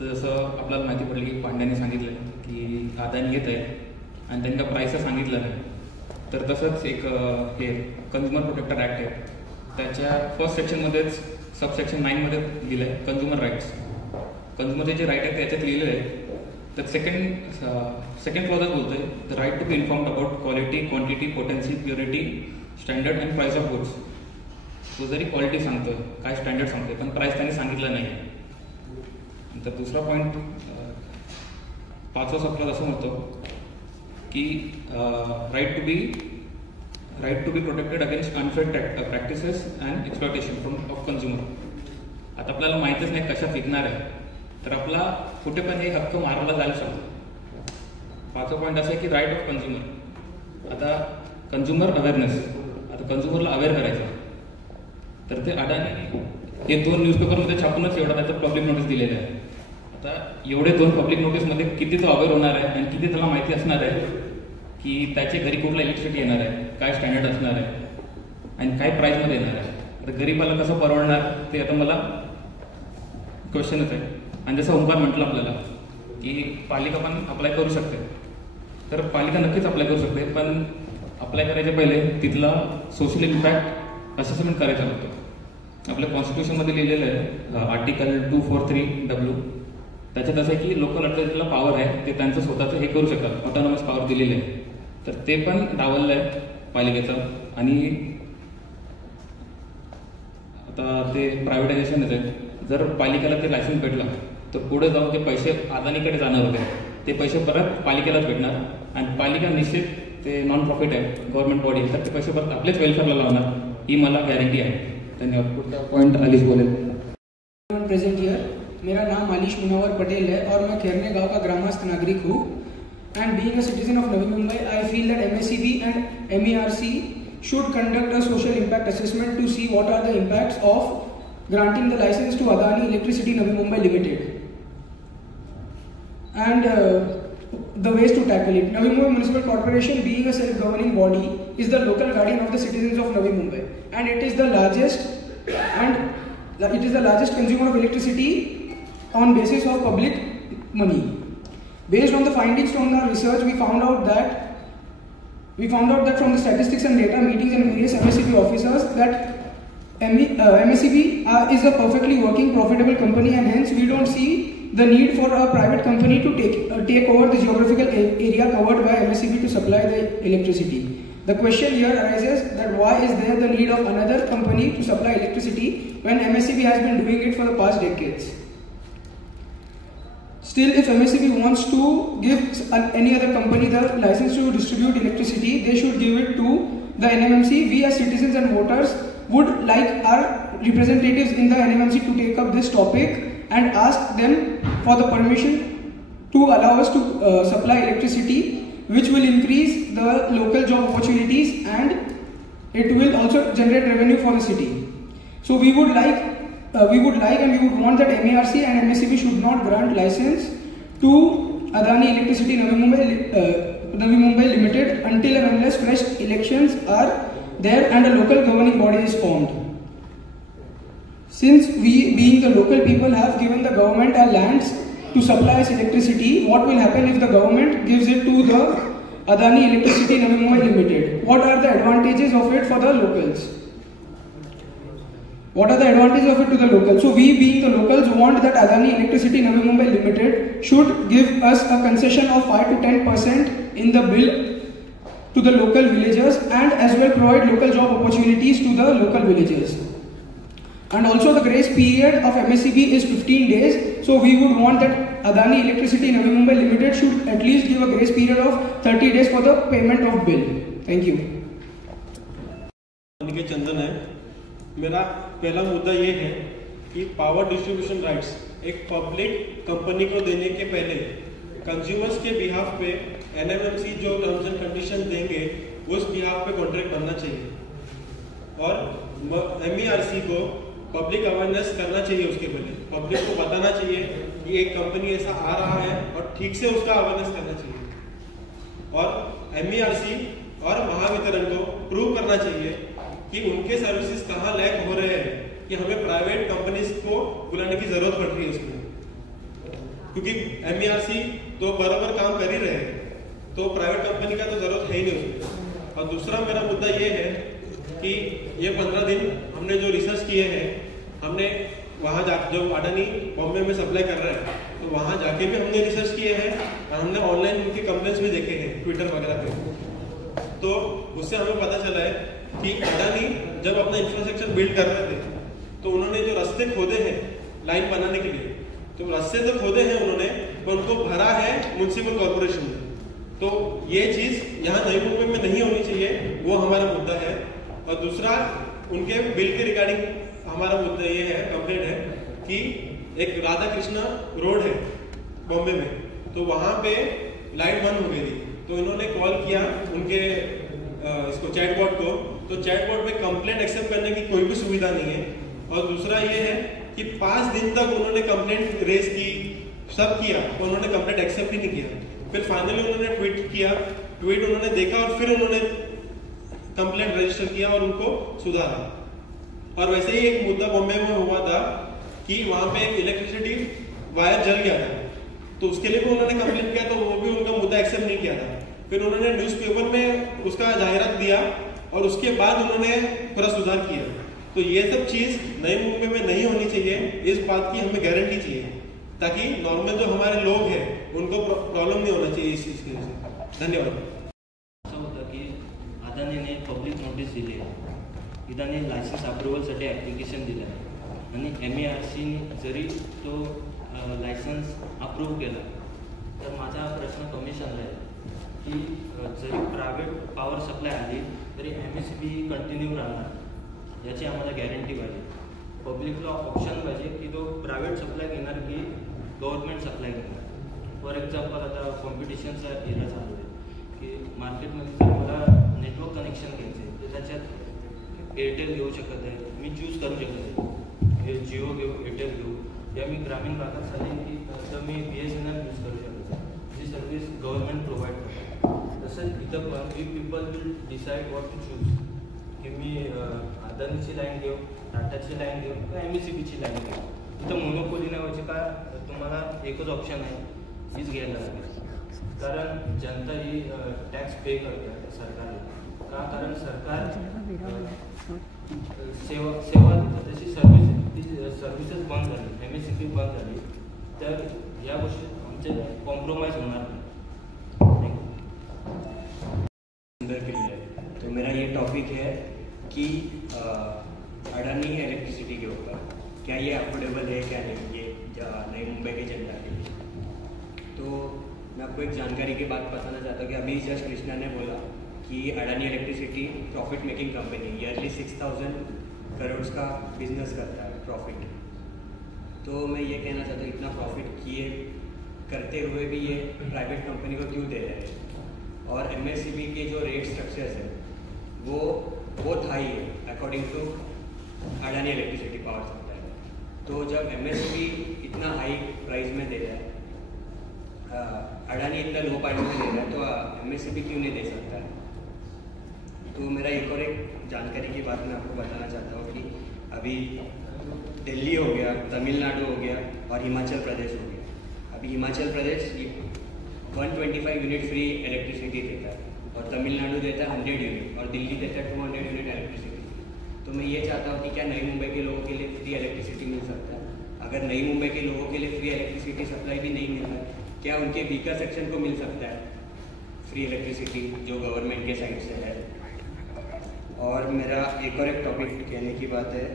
तर जसं आपल्याला माहिती पडली की पांड्याने सांगितलं की अदानी येत आहे आणि त्यांनी त्या प्राईसचं सांगितलं नाही. तर तसंच एक हे कन्झ्युमर प्रोटेक्टर ॲक्ट आहे, त्याच्या फर्स्ट सेक्शनमध्येच सबसेक्शन 9मध्ये लिहिलं आहे कन्झ्युमर राईट्स. कन्झ्युमरचे जे राईट आहे त्याच्यात लिहिलेलं आहे. तर सेकंड क्लॉजच बोलतं आहे the right to be informed about quality, quantity, potency, purity, standard and price of goods. तो जरी क्वालिटी सांगतोय, काय स्टँडर्ड सांगतोय, पण प्राईस त्यांनी सांगितलं नाही. तर दुसरा पॉईंट 5वा सप्लाय असं म्हणतो की right to be protected against unfair practices and exploitation of consumer. आता आपल्याला माहीतच नाही कशा विकणार आहे, तर आपला कुठे पण हे हक्क मारला जायला शकतो. 5वा पॉईंट असं आहे की राईट ऑफ कन्झ्युमर. आता कन्झ्युमर अवेअरनेस, आता कन्झ्युमरला अवेअर करायचं. तर ते अडाणी हे 2 न्यूजपेपरमध्ये छापूनच एवढा त्याचं पब्लिक नोटीस दिलेलं आहे. आता एवढे 2 पब्लिक नोटीसमध्ये किती तो अवेअर होणार आहे आणि किती त्याला माहिती असणार आहे की त्याच्या घरी कुठला इलेक्ट्रिसिटी येणार आहे, काय स्टँडर्ड असणार आहे आणि काय प्राईसमध्ये येणार आहे. तर गरीबाला कसं परवडणार ते आता मला क्वेश्चनच आहे. आणि जसं ओंकार म्हटलं आपल्याला की पालिका पण अप्लाय करू शकते, तर पालिका नक्कीच अप्लाय करू शकते, पण अप्लाय करायच्या पहिले तिथला सोशल इम्पॅक्ट असेसमेंट करायचा होतं. आपल्या कॉन्स्टिट्यूशनमध्ये लिहिलेलं आहे आर्टिकल 243W. त्याच्यात असं आहे की लोकल अथॉरिटीला पॉवर आहे, ते त्यांचं स्वतःचं हे करू शकतात, ऑटोनॉमस पॉवर दिलेलं आहे. तर ते पण डावललं आहे पालिकेचं. आणि आता ते प्रायव्हेटायझेशनच आहे. जर पालिकेला ते लायसन्स भेटलं तर पुढे जाऊन ते पैसे अदानीकडे जाणार होते, ते पैसे परत पालिकेलाच भेटणार. आणि पालिका निश्चित ते नॉन प्रॉफिट आहे, गव्हर्नमेंट बॉडी, तर ते पैसे परत आपलेच वेलफेअरला लावणार, ही मला गॅरंटी आहे. धन्यवाद. पुढचा पॉईंट आलिश बोलेल. प्रेजेंट हियर, मेरा नाम आलिश मुनव्वर पटेल है और मैं खेरने गांव का ग्रामस्थ नागरिक हूँ. And being a citizen of Navi Mumbai, I feel that MSEB and MERC should conduct a social impact assessment to see what are the impacts of granting the license to Adani Electricity Navi Mumbai Limited and the ways to tackle it. Navi Mumbai Municipal Corporation, being a self-governing body, is the local guardian of the citizens of Navi Mumbai, and it is the largest consumer of electricity on basis of public money. Based on the findings from our research, we found out that from the statistics and data meetings and various MSEB officers that MSEB is a perfectly working, profitable company, and hence we don't see the need for a private company to take over the geographical area covered by MSEB to supply the electricity. The question here arises that why is there the need of another company to supply electricity when MSEB has been doing it for the past decades? Still, if MSEB wants to give any other company the license to distribute electricity, they should give it to the NMMC. We as citizens and voters would like our representatives in the NMMC to take up this topic and ask them for the permission to allow us to supply electricity, which will increase the local job opportunities and it will also generate revenue for the city. So we would like and we would want that MERC and MSEB should not grant license to Adani Electricity Navi Mumbai Limited until and unless fresh elections are there and a local governing body is formed. Since we, being the local people, have given the government our lands to supply us electricity, what will happen if the government gives it to the Adani Electricity Navi Mumbai Limited? What are the advantages of it for the locals? What are the advantages of it to the locals? So we, being the locals, want that Adani Electricity Navi Mumbai Limited should give us a concession of 5 to 10% in the bill to the local villagers, and as well provide local job opportunities to the local villagers. And also the grace period of MSEB is 15 days. So we would want that Adani Electricity Navi Mumbai Limited should at least give a grace period of 30 days for the payment of bill. Thank you. चंदन है। मेरा पहला मुद्दा ये है कि power distribution rights एक public company को देने के पहले कंज्यूमर्स के बिहाफ पे एनएमएमसी जो टर्म्स एंड कंडीशन देंगे उस बिहाफ पे कॉन्ट्रैक्ट बनना चाहिए और एमईआरसी को पब्लिक अवेयरनेस करना चाहिए। उसके पहले पब्लिक को बताना चाहिए कि एक कंपनी ऐसा आ रहा है और ठीक से उसका अवेयरनेस करना चाहिए और एमईआरसी और महावितरण को प्रूव करना चाहिए कि उनके सर्विसेज कहाँ लैग हो रहे हैं कि हमें प्राइवेट कंपनीज को बुलाने की जरूरत पड़ रही है उसमें, क्योंकि एमईआरसी तो बराबर काम कर ही रहे हैं तो प्राइवेट कंपनी का तो जरूरत है ही नहीं उसमें। और दूसरा मेरा मुद्दा ये है कि ये 15 दिन हमने जो रिसर्च किए हैं, हमने वहाँ जा जो अडानी बॉम्बे में सप्लाई कर रहे हैं तो वहाँ जाके भी हमने रिसर्च किए हैं और हमने ऑनलाइन उनके कंप्लेंट्स भी देखे हैं ट्विटर वगैरह पे। तो उससे हमें पता चला है कि अडानी जब अपना इंफ्रास्ट्रक्चर बिल्ड कर रहे थे तो उन्होंने जो रास्ते खोदे हैं लाइन बनाने के लिए, तो रास्ते तो खोदे हैं उन्होंने पर उनको भरा है म्युनिसिपल कॉर्पोरेशन ने। तो ये चीज़ यहाँ नई मुंबई में नहीं होनी चाहिए, वो हमारा मुद्दा है। और दूसरा उनके बिल के रिगार्डिंग हमारा मुद्दा ये है, कंप्लेंट है कि एक राधा कृष्णा रोड है बॉम्बे में, तो वहाँ पे लाइट बंद हो गई थी तो इन्होंने कॉल किया उनके इसको चैटबॉट को, तो चैटबॉट में कंप्लेंट एक्सेप्ट करने की कोई भी सुविधा नहीं है। और दूसरा ये है कि 5 दिन तक उन्होंने कंप्लेंट रेज की, सब किया तो उन्होंने कंप्लेंट एक्सेप्ट ही नहीं किया। फिर फाइनली उन्होंने ट्वीट किया, ट्वीट उन्होंने देखा और फिर उन्होंने कंप्लेंट रजिस्टर किया और उनको सुधारा। और वैसे ही एक मुद्दा बॉम्बे में हुआ था कि वहां पे इलेक्ट्रिसिटी वायर जल गया था, तो उसके लिए भी उन्होंने कंप्लेंट किया तो वो भी उनका मुद्दा एक्सेप्ट नहीं किया था। फिर उन्होंने न्यूज़पेपर में उसका जाहिरात दिया और उसके बाद उन्होंने पूरा सुधार किया। तो ये सब चीज नई मुंबई में नहीं होनी चाहिए, इस बात की हमें गारंटी चाहिए ताकि नॉर्मल जो हमारे लोग हैं उनको प्रॉब्लम नहीं होना चाहिए इस चीज की वजह से। धन्यवाद। असं होतं की अदानीने पब्लिक नोटीस दिली आहे, इदानी लायसन्स अप्रुव्हलसाठी ॲप्लिकेशन दिलं आहे आणि MERCने जरी तो लायसन्स अप्रूव्ह केला तर माझा प्रश्न कमिशनला आहे की जरी प्रायव्हेट पॉवर सप्लाय आली तरी MSEB कंटिन्यू राहणार, याची आम्हाला गॅरंटी पाहिजे। पब्लिकला ऑप्शन पाहिजे की तो प्रायव्हेट सप्लाय घेणार की गव्हर्नमेंट सप्लाय घेणार। फॉर एक्झाम्पल आता कॉम्पिटिशनचा एरिया चालू आहे की मार्केटमध्ये जर मला नेटवर्क कनेक्शन घ्यायचं आहे तर त्याच्यात एअरटेल घेऊ शकत आहे, मी चूज करू शकत आहे जिओ घेऊ, एअरटेल घेऊ, या मी ग्रामीण भागात चालेल की तर मी BSNL यूज करू शकत आहे, जी सर्व्हिस गव्हर्नमेंट प्रोव्हाइड करते। तसंच इथं पण we people will decide what to choose की मी अदानीची लाईन घेऊ, टाटाची लाईन घेऊ किंवा MSEBची लाईन घेऊ। इथं मोनोपोली नावाची का तुम्हाला एकच ऑप्शन आहे, हीच घ्यायला लागेल, कारण जनता ही टॅक्स पे करते सरकारला का, कारण सरकार सेवा देतं, तशी सर्व्हिसेस बंद झाली, MSEB बंद झाली तर या गोष्टी आमचे कॉम्प्रोमाइज होणार नाही। तो मेरा ये टॉपिक है कि अडानी इलेक्ट्रिसिटी के ऊपर क्या ये अफोर्डेबल है क्या नहीं, ये नई मुंबई के जनता के लिए। तो मैं आपको एक जानकारी की बात बताना चाहता हूँ कि अभी जस्ट कृष्णा ने बोला कि Adani electricity profit making company yearly 6,000 crore का बिजनेस करता है प्रॉफिट। तो मैं ये कहना चाहता हूँ इतना प्रॉफिट किए करते हुए भी ये प्राइवेट कंपनी को क्यों दे रहे हैं, और MSEB के जो रेट स्ट्रक्चर्स है वो बहुत हाई है according to Adani electricity power supply. तो जब MSEB इतना हाई प्राइस में दे रहा है, अडानी इतना लो प्राइस में दे रहा है, तो MSEB क्यों नहीं दे सकता है। तो मेरा एक और एक जानकारी की बात मैं आपको बताना चाहता हूँ कि अभी दिल्ली हो गया, तमिलनाडु हो गया और हिमाचल प्रदेश हो गया। अभी Himachal Pradesh 125 unit free electricity देता है और तमिलनाडु देता है 100 यूनिट और दिल्ली देता है 200 यूनिट इलेक्ट्रिसिटी। तो मैं ये चाहता हूँ कि क्या नई मुंबई के लोगों के लिए फ्री इलेक्ट्रिसिटी मिल सकता है? अगर नई मुंबई के लोगों के लिए फ्री इलेक्ट्रिसिटी सप्लाई भी नहीं मिल रहा है, क्या उनके वीकर सेक्शन को मिल सकता है फ्री इलेक्ट्रिसिटी जो गवर्नमेंट के साइड से है? और मेरा एक टॉपिक कहने की बात है,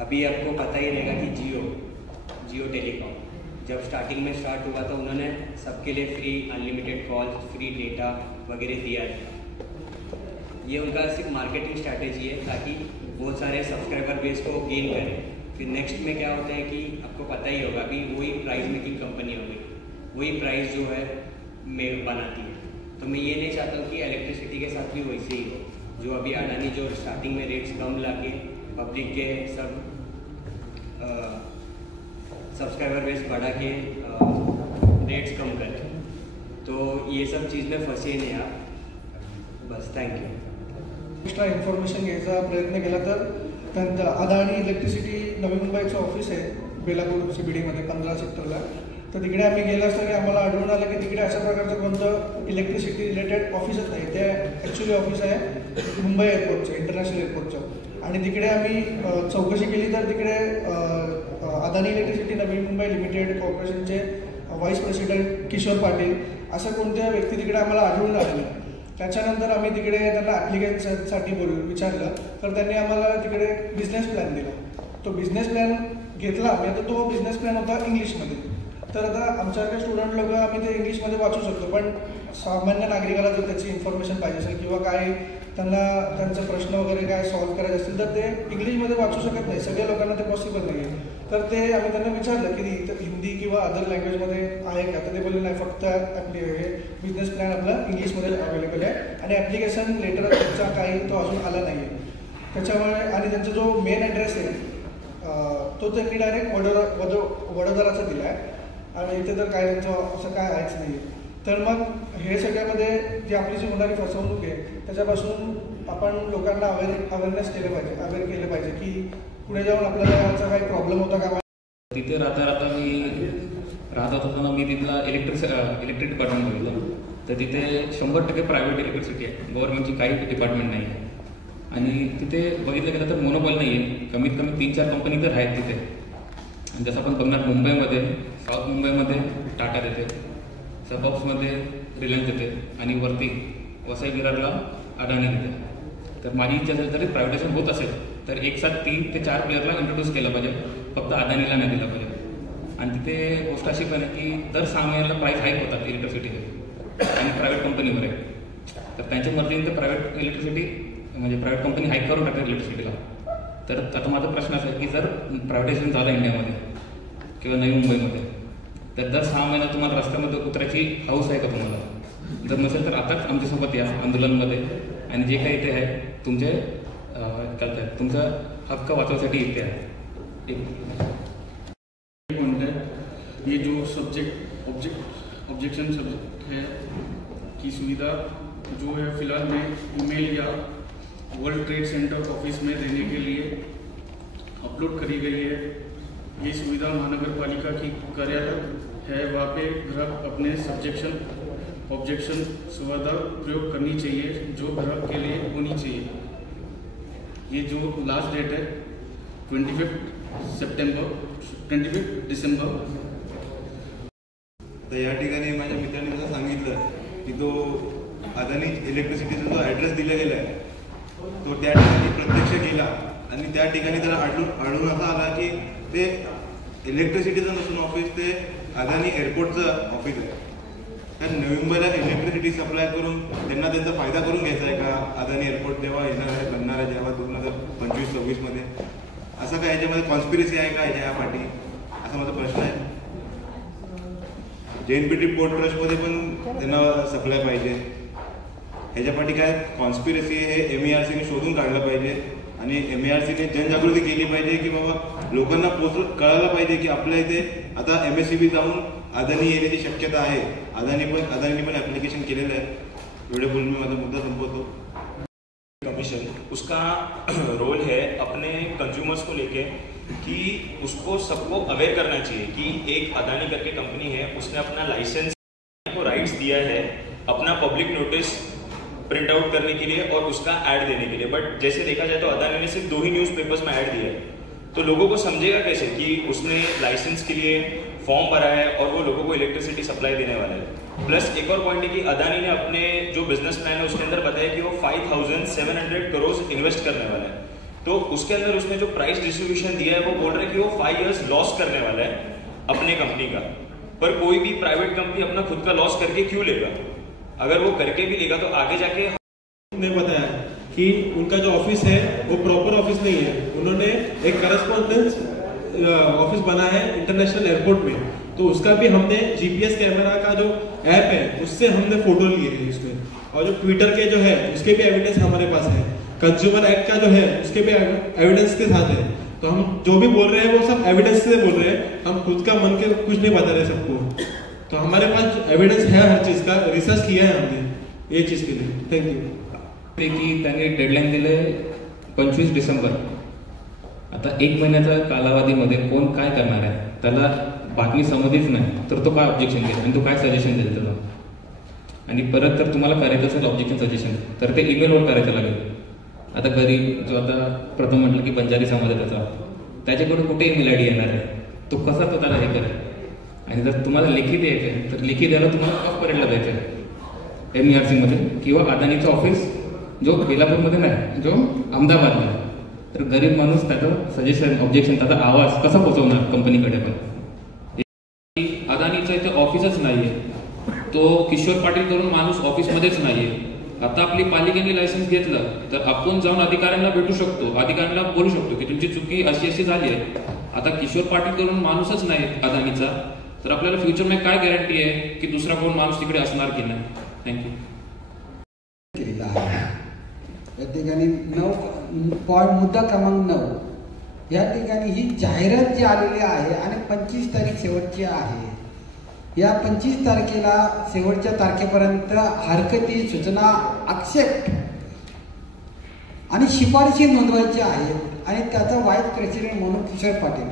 अभी आपको पता ही रहेगा कि जियो टेलीकॉम जब स्टार्टिंग में स्टार्ट हुआ तो उन्होंने सबके लिए free unlimited calls, free data वगैरह दिया था। ये उनका सिर्फ मार्केटिंग स्ट्रैटेजी है ताकि बहुत सारे सब्सक्राइबर बेस को गेन करें। फिर नेक्स्ट में क्या होता है कि आपको पता ही होगा कि वही प्राइस मेकिंग कंपनी होगी, वही प्राइस जो है बनाती है। तो मैं ये नहीं चाहता हूँ कि इलेक्ट्रिसिटी के साथ भी वैसे ही हो, जो अभी अडानी जो स्टार्टिंग में रेट्स कम ला के पब्लिक के सब सब्सक्राइबर बेस बढ़ा के रेट्स कम करे। तो ये सब चीज़ में फंसे नहीं आप। बस थँक यू. एक्स्ट्रा इन्फॉर्मेशन घ्यायचा प्रयत्न केला तर त्यांचं अदानी इलेक्ट्रिसिटी नवी मुंबईचं ऑफिस आहे बेलापूर CBDमध्ये 15 सेक्टरला. तर तिकडे आम्ही गेलो असताना आम्हाला आढळून आलं की तिकडे अशा प्रकारचं कोणतं इलेक्ट्रिसिटी रिलेटेड ऑफिसच नाही. ते ॲक्च्युली ऑफिस आहे मुंबई एअरपोर्टचं, इंटरनॅशनल एअरपोर्टचं. आणि तिकडे आम्ही चौकशी केली तर तिकडे अदानी इलेक्ट्रिसिटी नवी मुंबई लिमिटेड कॉर्पोरेशनचे व्हाईस प्रेसिडेंट किशोर पाटील असं कोणत्या व्यक्ती तिकडे आम्हाला आढळून आलेलं. त्याच्यानंतर आम्ही तिकडे त्यांना ॲप्लिकेशनसाठी विचारलं तर त्यांनी आम्हाला तिकडे बिझनेस प्लॅन दिला. तो बिझनेस प्लॅन घेतला आम्ही. आता तो बिझनेस प्लॅन होता इंग्लिशमध्ये. तर आता आमच्यासारखे स्टुडंट लोक आम्ही ते इंग्लिशमध्ये वाचू शकतो, पण सामान्य नागरिकाला जर त्याची इन्फॉर्मेशन पाहिजे असेल किंवा काय त्यांना त्यांचा प्रश्न वगैरे काय सॉल्व्ह करायचे असतील तर ते इंग्लिशमध्ये वाचू शकत नाही. सगळ्या लोकांना ते पॉसिबल नाही आहे. तर ते आम्ही त्यांना विचारलं की हिंदी किंवा अदर लँग्वेजमध्ये आहे का, तर ते बोलले नाही, फक्त हे बिझनेस प्लॅन आपला इंग्लिशमध्ये अवेलेबल आहे आणि ॲप्लिकेशन लेटर त्याचा काही तो अजून आला नाही आहे. त्याच्यामुळे आणि त्यांचा जो मेन ॲड्रेस आहे तो त्यांनी डायरेक्ट वडोदराचा दिला आहे आणि इथे तर काय त्यांचं असं काय आहेच नाही आहे. तर मग हे सगळ्यामध्ये जी आपली जी होणारी फसवणूक आहे त्याच्यापासून आपण लोकांना अवेअरनेस केलं पाहिजे, अवेअर केलं पाहिजे की पुढे जाऊन आपल्याला याचा काही प्रॉब्लेम होता का. तिथे राहता मी राहत असताना मी तिथला इलेक्ट्रिक डिपार्टमेंट बघितलं. तर तिथे 100% प्रायव्हेट इलेक्ट्रिसिटी आहे, गव्हर्नमेंटची काही डिपार्टमेंट नाही आहे. आणि तिथे बघितलं गेलं तर मोनोपॉल नाही आहे. कमीत कमी 3-4 कंपनी तर आहेत तिथे. आणि जसं आपण बघणार मुंबईमध्ये, साऊथ मुंबईमध्ये टाटा देते, सबअब्समध्ये रिलायन्स देते आणि वरती वसई विरारला अडानी देते. तर माझी इच्छा असेल तरी प्रायव्हेटायझेशन होत असेल तर एक साथ 3 ते 4 प्लेअरला इंट्रोड्यूस केलं पाहिजे, फक्त अदानीला नाही दिलं पाहिजे. आणि तिथे गोष्ट अशी पण आहे की दर 6 महिन्याला प्राईस हाईक होतात इलेक्ट्रिसिटीचे आणि प्रायव्हेट कंपनीवर आहे. तर त्यांच्या मर्जीने तर प्रायव्हेट इलेक्ट्रिसिटी म्हणजे प्रायव्हेट कंपनी हाईक करून टाकतात इलेक्ट्रिसिटीला. तर आता माझा प्रश्न असा आहे की जर प्रायव्हेटायझेशन झालं इंडियामध्ये किंवा नवी मुंबईमध्ये तर दर 6 महिन्यात तुम्हाला रस्त्यामध्ये उतरायची हाऊस आहे का तुम्हाला? जर नसेल तर आताच आमच्यासोबत या आंदोलनमध्ये आणि जे काही इथे आहे तुमचे करतायत, तुमचा हक्क वाचवण्यासाठी इथे आहे. ये जो ऑब्जेक्शन है की सुविधा जो है फिलहाल में ईमेल या वर्ल्ड ट्रेड सेंटर ऑफिस में देने के लिए अपलोड करी गई है. ये सुविधा महानगर पालिका की कार्यालय है, वहाँ पे ग्राहक अपने ऑब्जेक्शन सुविधा प्रयोग करनी चाहिए जो ग्राहक के लिए होनी चाहिए. ये जो लास्ट डेट है 25 डिसेंबर. तर या ठिकाणी माझ्या मित्रांनी मला सांगितलं की तो अदानी इलेक्ट्रिसिटीचा जो ॲड्रेस दिला गेला आहे तो त्या ठिकाणी प्रत्यक्ष गेला आणि त्या ठिकाणी त्याला आढळून असा आला की ते इलेक्ट्रिसिटीचं नसून ऑफिस ते अदानी एअरपोर्टचं ऑफिस आहे. कारण नवी मुंबईला इलेक्ट्रिसिटी सप्लाय करून त्यांना त्यांचा फायदा करून घ्यायचा आहे का अदानी एअरपोर्ट जेव्हा येणार आहे, बनणार आहे जेव्हा 2025-26मध्ये, असं काय याच्यामध्ये कॉन्स्पिरसी आहे का या पाठी, असा माझा प्रश्न आहे. JNPT पोर्ट ट्रस्टमध्ये पण त्यांना सप्लाय पाहिजे. ह्याच्या पाठी काय कॉन्स्पिरसी आहे हे MERCने शोधून काढलं पाहिजे आणि MERCने जनजागृती केली पाहिजे की बाबा लोकांना कळायला पाहिजे की आपल्या इथे आता MSCB जाऊन अदानी येण्याची शक्यता आहे. अदानीने पण ॲप्लिकेशन केलेलं आहे. एवढे बोलून मी माझा मुद्दा संपवतो. कमीशन उसका रोल है अपने कंज्यूमर्स को लेके कि उसको सबको अवेयर करना चाहिए कि एक अदानी करके कंपनी है, उसने अपना लाइसेंस को राइट्स दिया है अपना पब्लिक नोटिस प्रिंट आउट करने के लिए और उसका ऐड देने के लिए। बट जैसे देखा जाए तो अदानी ने सिर्फ 2 ही न्यूज़पेपर्स में ऐड दिया है, तो लोगों को समझेगा कैसे कि उसने लाइसेंस के लिए फॉर्म भरा है और वो लोगों को इलेक्ट्रिसिटी सप्लाई देने वाला है। प्लस एक और पॉइंट है कि अदानी ने अपने जो बिजनेस प्लान है उसके अंदर बताया कि वो 5,700 करोड़ इन्वेस्ट करने वाला है। तो उसके अंदर उसने जो प्राइस डिस्ट्रीब्यूशन दिया है वो बोल रहे हैं कि वो 5 years लॉस करने वाला है अपने कंपनी का। पर कोई भी प्राइवेट कंपनी अपना खुद का लॉस करके क्यों लेगा? अगर वो करके भी लेगा तो आगे जाके ने बताया कि उनका जो ऑफिस है वो प्रॉपर ऑफिस नहीं है, उन्होंने एक करस्पॉन्डेंस ऑफिस बना है इंटरनेशनल एयरपोर्ट में, तो उसका भी हमने जीपीएस कैमरा का जो ऐप है उससे हमने फोटो लिए है उसमें, और जो ट्विटर के जो है उसके भी एविडेंस हमारे पास है, कंज्यूमर एक्ट का जो है उसके भी एविडेंस के साथ है। तो हम जो भी बोल रहे हैं वो सब एविडेंस से बोल रहे हैं, हम खुद का मन के कुछ नहीं बता रहे सबको। तो हमारे पास एविडेंस है हर चीज का, रिसर्च किया है हमने ये चीज के लिए। Thank you. की त्यांनी डेडलाईन दिले 25 डिसेंबर। आता 1 महिन्याच्या कालावधीमध्ये कोण काय करणार आहे, त्याला बातमी समजलीच नाही तर तो काय ऑब्जेक्शन देईल आणि तो काय सजेशन देईल त्याला? आणि परत तर तुम्हाला करायचं असेल ऑब्जेक्शन सजेशन तर ते ईमेलवर करायचं लागेल। आता गरीब जो आता प्रथम म्हटलं की बंजारी समाज आहे त्याच्याकडून कुठे ईमेल आयडी येणार आहे, तो कसा तो त्याला हे करेल? आणि जर तुम्हाला लेखी द्यायचं आहे तर लेखी द्यायला तुम्हाला ऑफ परेडला जायचं आहे MERC मध्ये, किंवा अदानीचं ऑफिस जो बेलापूरमध्ये नाही, जो अहमदाबादला आहे। तर गरीब माणूस त्याचं सजेशन ऑब्जेक्शन त्याचा आवाज कसा पोहोचवणार कंपनीकडे? पण अदानीचं इथे ऑफिसच नाहीये, तो किशोर पाटील करून माणूस ऑफिसमध्येच नाहीये। आता आपली पालिकेने लायसन्स घेतलं तर आपण जाऊन अधिकाऱ्यांना भेटू शकतो, अधिकाऱ्यांना बोलू शकतो की तुमची चुकी अशी अशी झाली आहे। आता किशोर पाटील करून माणूसच नाही अदानीचा, तर आपल्याला फ्युचरमध्ये काय गॅरंटी आहे की दुसरा कोण माणूस तिकडे असणार की नाही? थँक्यू। या ठिकाणी 9 मुद्दा क्रमांक 9 या ठिकाणी ही जाहिरात जी आलेली आहे आणि 25 तारीख शेवटची आहे। या 25 तारखेला शेवटच्या तारखेपर्यंत हरकती, सूचना, आक्षेप आणि शिफारशी नोंदवायची आहेत आणि त्याचा व्हाईस प्रेसिडेंट म्हणून किशोर पाटील।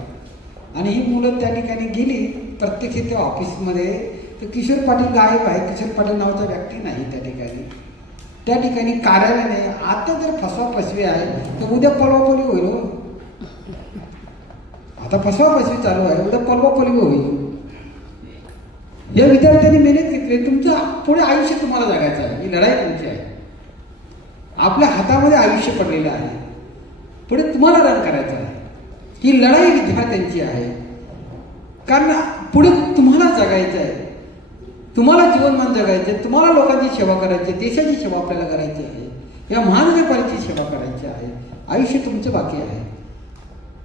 आणि ही मुलं त्या ठिकाणी गेली प्रत्यक्ष त्या ऑफिसमध्ये, तर किशोर पाटील गायब आहे, किशोर पाटील नावाचा व्यक्ती नाही त्या ठिकाणी। त्या ठिकाणी कार्यालयाने आता जर फसवाफसवी आहे तर उद्या पलवापली होईल हो। आता फसवाफसवी चालू आहे, उद्या पलवापली होईल। या विद्यार्थ्यांनी मेहनत घेतली, तुमचं पुढे आयुष्य तुम्हाला जगायचं आहे, ही लढाई तुमची आहे, आपल्या हातामध्ये आयुष्य पडलेलं आहे, पुढे तुम्हाला रन करायचं आहे। ही लढाई विद्यार्थ्यांची आहे, कारण पुढे तुम्हाला जगायचं आहे, तुम्हाला जीवनमान जगायचे, तुम्हाला लोकांची सेवा करायची, देशाची सेवा आपल्याला करायची आहे, या महानगरपालिकेची सेवा करायची आहे। आयुष्य तुमचं बाकी आहे,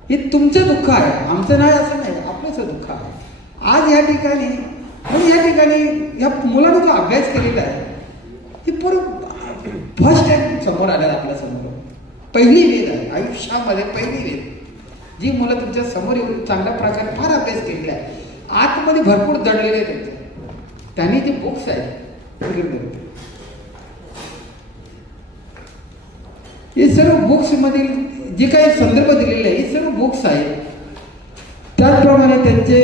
हे तुमचं दुःख आहे, आमचं नाही असं नाही, आपलंच दुःख आहे। आज या ठिकाणी आणि या ठिकाणी या मुलाने जो अभ्यास केलेला आहे ते पूर्ण फर्स्ट टाइम समोर आल्या आपल्या समोर, पहिली वेळ आहे आयुष्यामध्ये, पहिली वेळ जी मुलं तुमच्या समोर येऊन चांगल्या प्रकारे फार अभ्यास केलेला आहे, आतमध्ये भरपूर दडलेले आहेत त्यांनी जे बुक्स आहेत हे सर्व बुक्स मधील जे काही संदर्भ दिलेले आहे हे सर्व बुक्स आहेत। त्याचप्रमाणे त्यांचे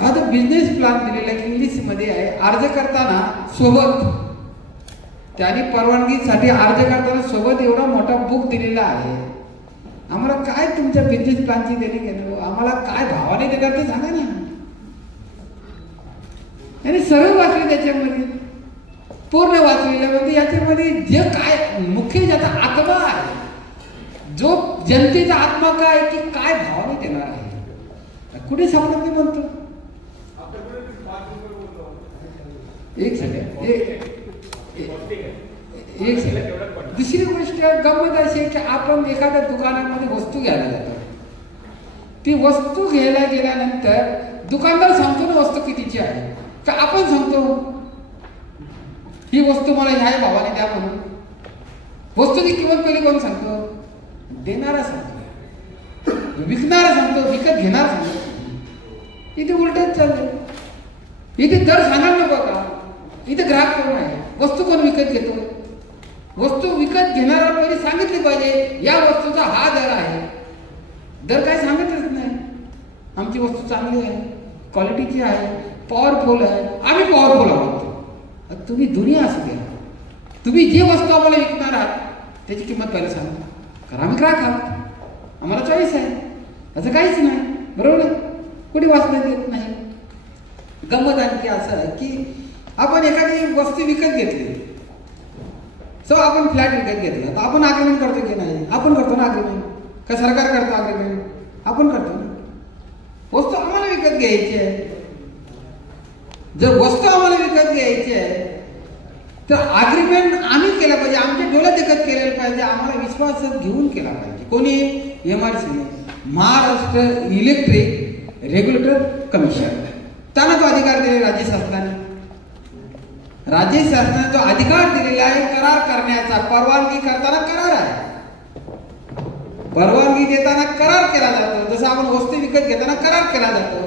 आता बिझनेस प्लॅन दिलेला आहे, इंग्लिशमध्ये आहे। अर्ज करताना सोबत त्यांनी परवानगीसाठी अर्ज करताना सोबत एवढा मोठा बुक दिलेला आहे। आम्हाला काय तुमच्या बिझनेस प्लॅनची देणे घेणं, आम्हाला काय भावाने देणार ते सांगा ना। आणि सर्व वाचले त्याच्यामध्ये, पूर्ण वाचलेलं म्हणजे याच्यामध्ये जे काय मुख्य ज्याचा आत्मा आहे, जो जनतेचा आत्मा काय की काय भावाने देणार आहे, कुठे सापडत नाही म्हणतो। एक सेकंड, एक सेकंड। दुसरी गोष्ट गंमत अशी आहे की आपण एखाद्या दुकानामध्ये वस्तू घ्यायला जातो, ती वस्तू घ्यायला गेल्यानंतर दुकानदार सांगतो ना वस्तू कितीची आहे, तर आपण सांगतो ही वस्तू मला ह्या भावाने द्या म्हणून। वस्तूची किंमत पहिली कोण सांगतो? देणारा सांगतो, विकणारा सांगतो, विकत घेणारा सांगतो। इथे उलटच चाललंय, इथे दर सांगायला नको का? इथे ग्राहक कोण आहे, वस्तू कोण विकत घेतो? वस्तू विकत घेणारा पहिले सांगितली पाहिजे या वस्तूचा हा दर आहे, दर काय सांगतच नाही। आमची वस्तू चांगली आहे, क्वालिटीची आहे, पॉवरफुल आहे, आम्ही पॉवरफुल आहोत, तुम्ही दुनिया असू द्या, तुम्ही जी वस्तू आम्हाला विकणार आहात त्याची किंमत पहिलं सांगा, कारण आम्ही ग्राहक आहोत, आम्हाला चॉईस आहे, असं काहीच नाही, बरोबर आहे, कुठे वाचण्यात येत नाही. गंमत आणखी असं आहे की आपण एखादी वस्तू विकत घेतली, सो आपण फ्लॅट विकत घेतला तर आपण अग्रीमेंट करतो की नाही? आपण करतो ना अग्रीमेंट, का सरकार करतो अग्रीमेंट? आपण करतो ना. वस्तू आम्हाला विकत घ्यायची आहे, जर वस्तू आम्हाला विकत घ्यायची आहे तर अग्रीमेंट आम्ही केला पाहिजे, आमच्या डोळ्यात देखत केलेलं पाहिजे, आम्हाला विश्वासात घेऊन केला पाहिजे. कोणी? MRC, Maharashtra electric regulator commission, त्यांना तो अधिकार दिले राज्य शासनाने. राज्य शासनाने तो अधिकार दिलेला आहे करार करण्याचा. परवानगी करताना करार आहे, परवानगी देताना करार केला जातो, जसं आपण वस्तू विकत घेताना करार केला जातो.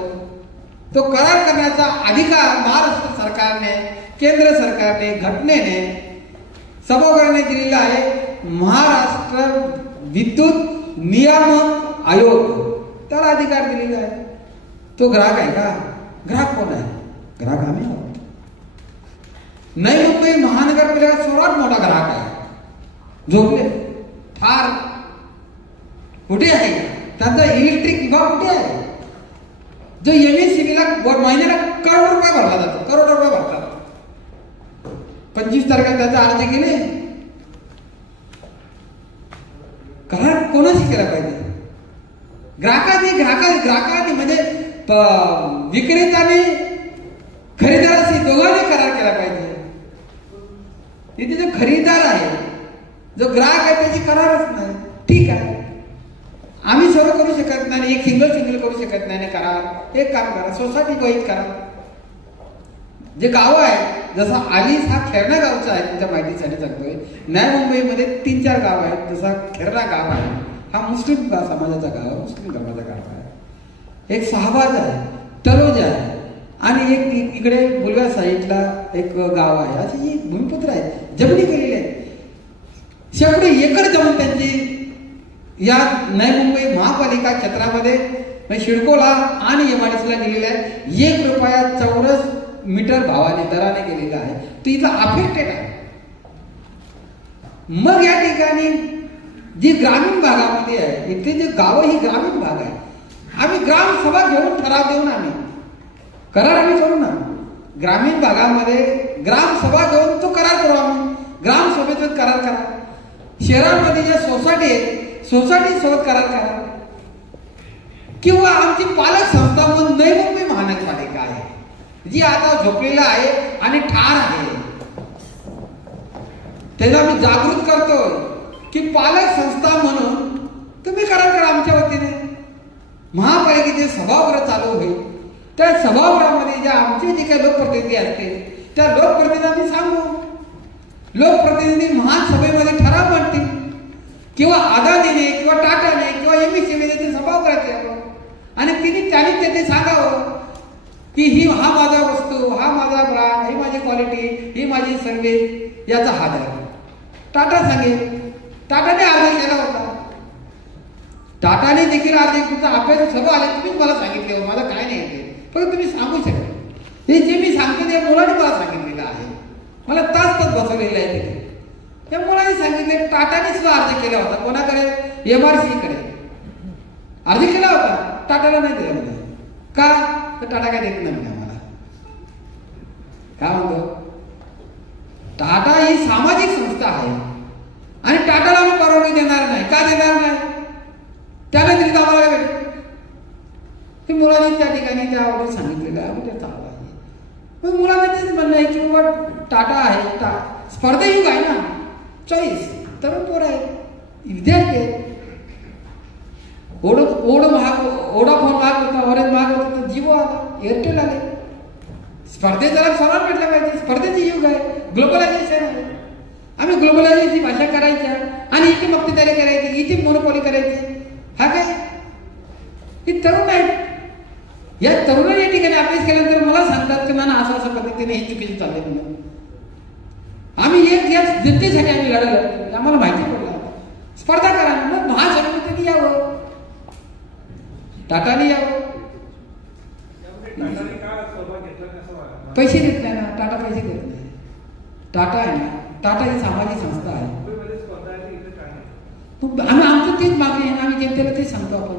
तो करार करण्याचा अधिकार महाराष्ट्र सरकारने, केंद्र सरकारने, घटनेने, सभागृहाने दिलेला आहे. महाराष्ट्र विद्युत नियामक आयोग त्याला अधिकार दिलेला आहे. तो ग्राहक आहे का? ग्राहक कोण आहे? ग्राहक आम्ही आहोत. नवी मुंबई महानगरपालिका सर्वात मोठा ग्राहक आहे. झोपले फार कुठे आहे? त्यांचा इलेक्ट्रिक विभाग कुठे आहे? जो MSCBला महिन्याला करोड रुपये भरला जातो, करोड रुपये भरतात. 25 तारखेला त्याचा अर्ज केले. करार कोणाशी केला पाहिजे? ग्राहकाने म्हणजे विक्रेत्याने खरेदीदाराशी दोघांनी करार केला पाहिजे. इथे जो खरेदीदार आहे, जो ग्राहक आहे, त्याची करारच नाही. ठीक आहे, आम्ही सर्व करू शकत नाही, एक सिंगल करू शकत नाही करार. एक काम करा, सोसायटी वहीत करा. जे गाव आहे, जसं आलीस हा खेरणा गावचा आहे, तुमच्या माहितीसाठी सांगतोय. नवी मुंबईमध्ये 3-4 गाव आहेत, जसा खेरणा गाव आहे, हा मुस्लिम समाजाचा गाव, मुस्लिम धर्माचा गाव आहे. एक शहाबाज आहे, तलोज आहे, आणि एक इकडे बुलव्या साईडला एक गाव आहे. अशी जी भूमिपुत्र आहेत, जमिनी केलेली आहे, शेकडो एकर जमीन त्यांची या नवी मुंबई महापालिका क्षेत्रामध्ये शिडकोला आणि MIDCला गेलेला आहे. 1 रुपया चौरस मीटर भावाने दराने गेलेला आहे. तो इथला अफेक्टेड आहे. मग या ठिकाणी जी ग्रामीण भागामध्ये आहे, इथे जे गाव ही ग्रामीण भाग आहे, आम्ही ग्रामसभा घेऊन ठराव देऊन आम्ही करार आम्ही करू ना. ग्रामीण भागामध्ये ग्रामसभा घेऊन तो करार करू, आम्ही ग्रामसभेतच करार करा. शहरामध्ये ज्या सोसायटी आहेत, सोसायटी सोबत करार करा, किंवा आमची पालक संस्था म्हणून नवी मुंबई महानगरपालिका आहे, जी आता झोपलेला आहे आणि ठार आहे. त्याला आम्ही जागृत करतोय की पालक संस्था म्हणून तुम्ही करार करा आमच्या वतीने. महापालिकेचे सभागृह चालू होईल, त्या सभागृहामध्ये ज्या आमचे जे काही लोकप्रतिनिधी असतील, त्या लोकप्रतिनिधींना सांगू, लोकप्रतिनिधी महासभेमध्ये ठराव मांडतील, किंवा अदानीने किंवा टाटाने किंवा MSCBने ते सभागृहात यावं आणि त्यांनी ते सांगावं की हा माझा वस्तू, हा माझा ब्रँड, ही माझी क्वालिटी, ही माझी सर्व्हिस, याचा हात आहे. टाटा सांगेल, टाटाने अर्ज केला होता, टाटाने देखील अर्ज तुमचा आपल्याला सगळं आले, तुम्हीच मला सांगितले, मला काय नाही येते, पण तुम्ही सांगू शकता. हे जे मी सांगते ते मुलाने मला सांगितलेलं आहे, मला तास बसवलेलं आहे तिथे. त्या मुलाने सांगितले, टाटाने सुद्धा अर्ज केला होता. कोणाकडे? MRC कडे अर्ज केला होता, टाटाला नाही दिला म्हणजे का? तर टाटा काय देत नाही आम्हाला. काय म्हणतो? टाटा ही सामाजिक संस्था आहे आणि टाटाला आम्ही परवानगी देणार नाही. का देणार नाही? त्या व्यतिरिक्त आम्हाला काय भेटेल? ते मुलांनी त्या ठिकाणी त्यावर सांगितलेलं आहे, म्हणजे चांगलं आहे. मग मुलांना तेच म्हणणं आहे की बाबा टाटा आहे, स्पर्धायुग आहे ना, चॉईस, तरुण पोर आहे, विद्यार्थी आहे. ओढ महाग, ओडाफोन महाग होता, ऑरेंज महाग होता, जिओ आला, एअरटेल आले. स्पर्धेचा सवाल भेटला पाहिजे. स्पर्धेचे युग आहे, ग्लोबलायझेशन आहे. आम्ही ग्लोबलायझेशनची भाषा करायच्या आणि इथे मक्तेदारी करायची, इथे मोनोपॉली करायची. हा काय? ही तरुण आहेत. या तरुण या ठिकाणी अभ्यास केल्यानंतर मला सांगतात की मला असं असं पद्धतीने हे चुकीचं चाललंय म्हणून. आम्ही एक या जनतेसाठी आम्ही लढायला, आम्हाला माहिती पडलं. स्पर्धा करा, मग महासंघटनेने यावं, टाटाने यावं. पैसे देत नाही ना, टाटा पैसे देत नाही. टाटा आहे ना, टाटा ही सामाजिक संस्था आहे. आम्ही आमचं तेच मागणी आहे, आम्ही जनतेला तेच सांगतो. आपण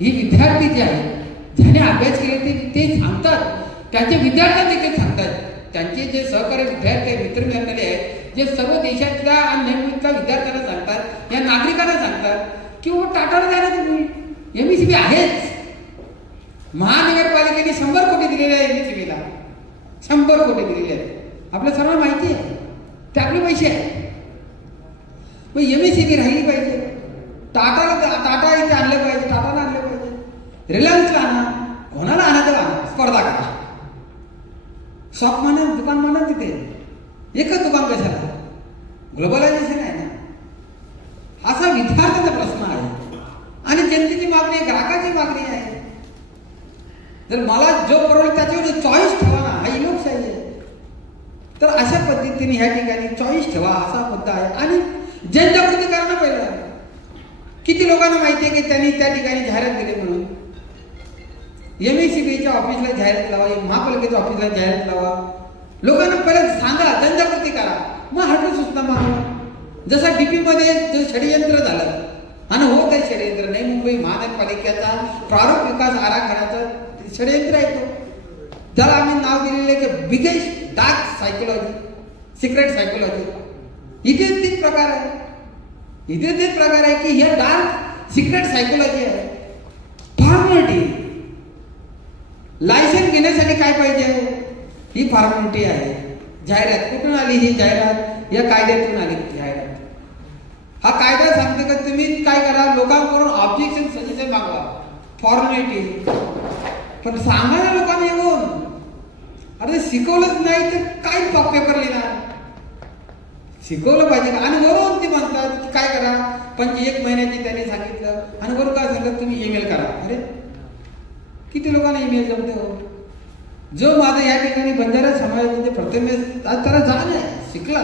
ही विद्यार्थी जे आहेत ज्याने अभ्यास केले ते सांगतात, त्यांचे विद्यार्थ्यांना देखील सांगतात. त्यांचे जे सहकारी विद्यार्थी मित्रमंडळी आहेत जे सर्व देशातल्या आणि नेहमीच्या विद्यार्थ्यांना सांगतात, या नागरिकांना सांगतात की वो टाटाला द्या ना तुम्ही. MSCB आहेच. महानगरपालिकेने 100 कोटी दिलेले आहे MSCBला, 100 कोटी दिलेले आहेत. आपल्या सर्वांना माहिती आहे ते आपले पैसे आहेत. मग MSCB राहिली पाहिजे. टाटा इथे आणलं पाहिजे, टाटाला आणलं पाहिजे, रिलायन्सला आणा, कोणाला आणायचं आणा, स्पर्धा करा. शॉप म्हणा, दुकान म्हणा, तिथे एकच दुकान कशाला? ग्लोबलायझेशन आहे ना. असा विद्यार्थ्यांचा प्रश्न आहे आणि जनतेची मागणी आहे, ग्राहकाची मागणी आहे. जर मला जो परवडेल त्याच्यावर चॉईस ठेवा ना, हा लोकशाही आहे. तर अशा पद्धतीने ह्या ठिकाणी चॉईस ठेवा असा मुद्दा आहे. आणि जनजागृती करणं पहिलं. किती लोकांना माहिती आहे की त्यांनी त्या ठिकाणी जाहिरात दिली म्हणून? MSCBच्या ऑफिसला जाहिरात लावा, महापालिकेच्या ऑफिसला जाहिरात लावा. लोकांना पहिलं सांगा, जनजागृती करा, मग हटू सूचना मागवा. जसं DP मध्ये जो षडयंत्र झालं आणि होत आहे षडयंत्र, नाही मुंबई महानगरपालिकेचा प्रारूप विकास आराखड्याचं षडयंत्र आहे तो. त्याला आम्ही नाव दिलेलं आहे की biggest dark psychology, secret psychology. इथे तीन प्रकार आहे. इथे तेच प्रकार आहे की हे डार्क सिक्रेट सायकोलॉजी आहे. फॉर्मॅलिटी, लायसन्स घेण्यासाठी काय पाहिजे? ही फॉर्मॅलिटी आहे. जाहिरात कुठून आली? ही जाहिरात या कायद्यातून आली जाहिरात. हा कायदा सांगतो की तुम्ही काय करा, लोकांकडून ऑब्जेक्शन सजेशन मागवा, फॉर्मॅलिटी. पण सामान्य लोकांना येऊन अरे शिकवलंच नाही तर काय पेपर लिहिणार? शिकवलं पाहिजे. आणि वरून ते म्हणतात की काय करा, 1 महिन्याची त्यांनी सांगितलं आणि वरून काय सांगतात, तुम्ही ईमेल करा. अरे किती लोकांना ईमेल जमते हो? जो माझं या ठिकाणी बंजारा समाजामध्ये प्रथमेश, त्याला जाण आहे, शिकला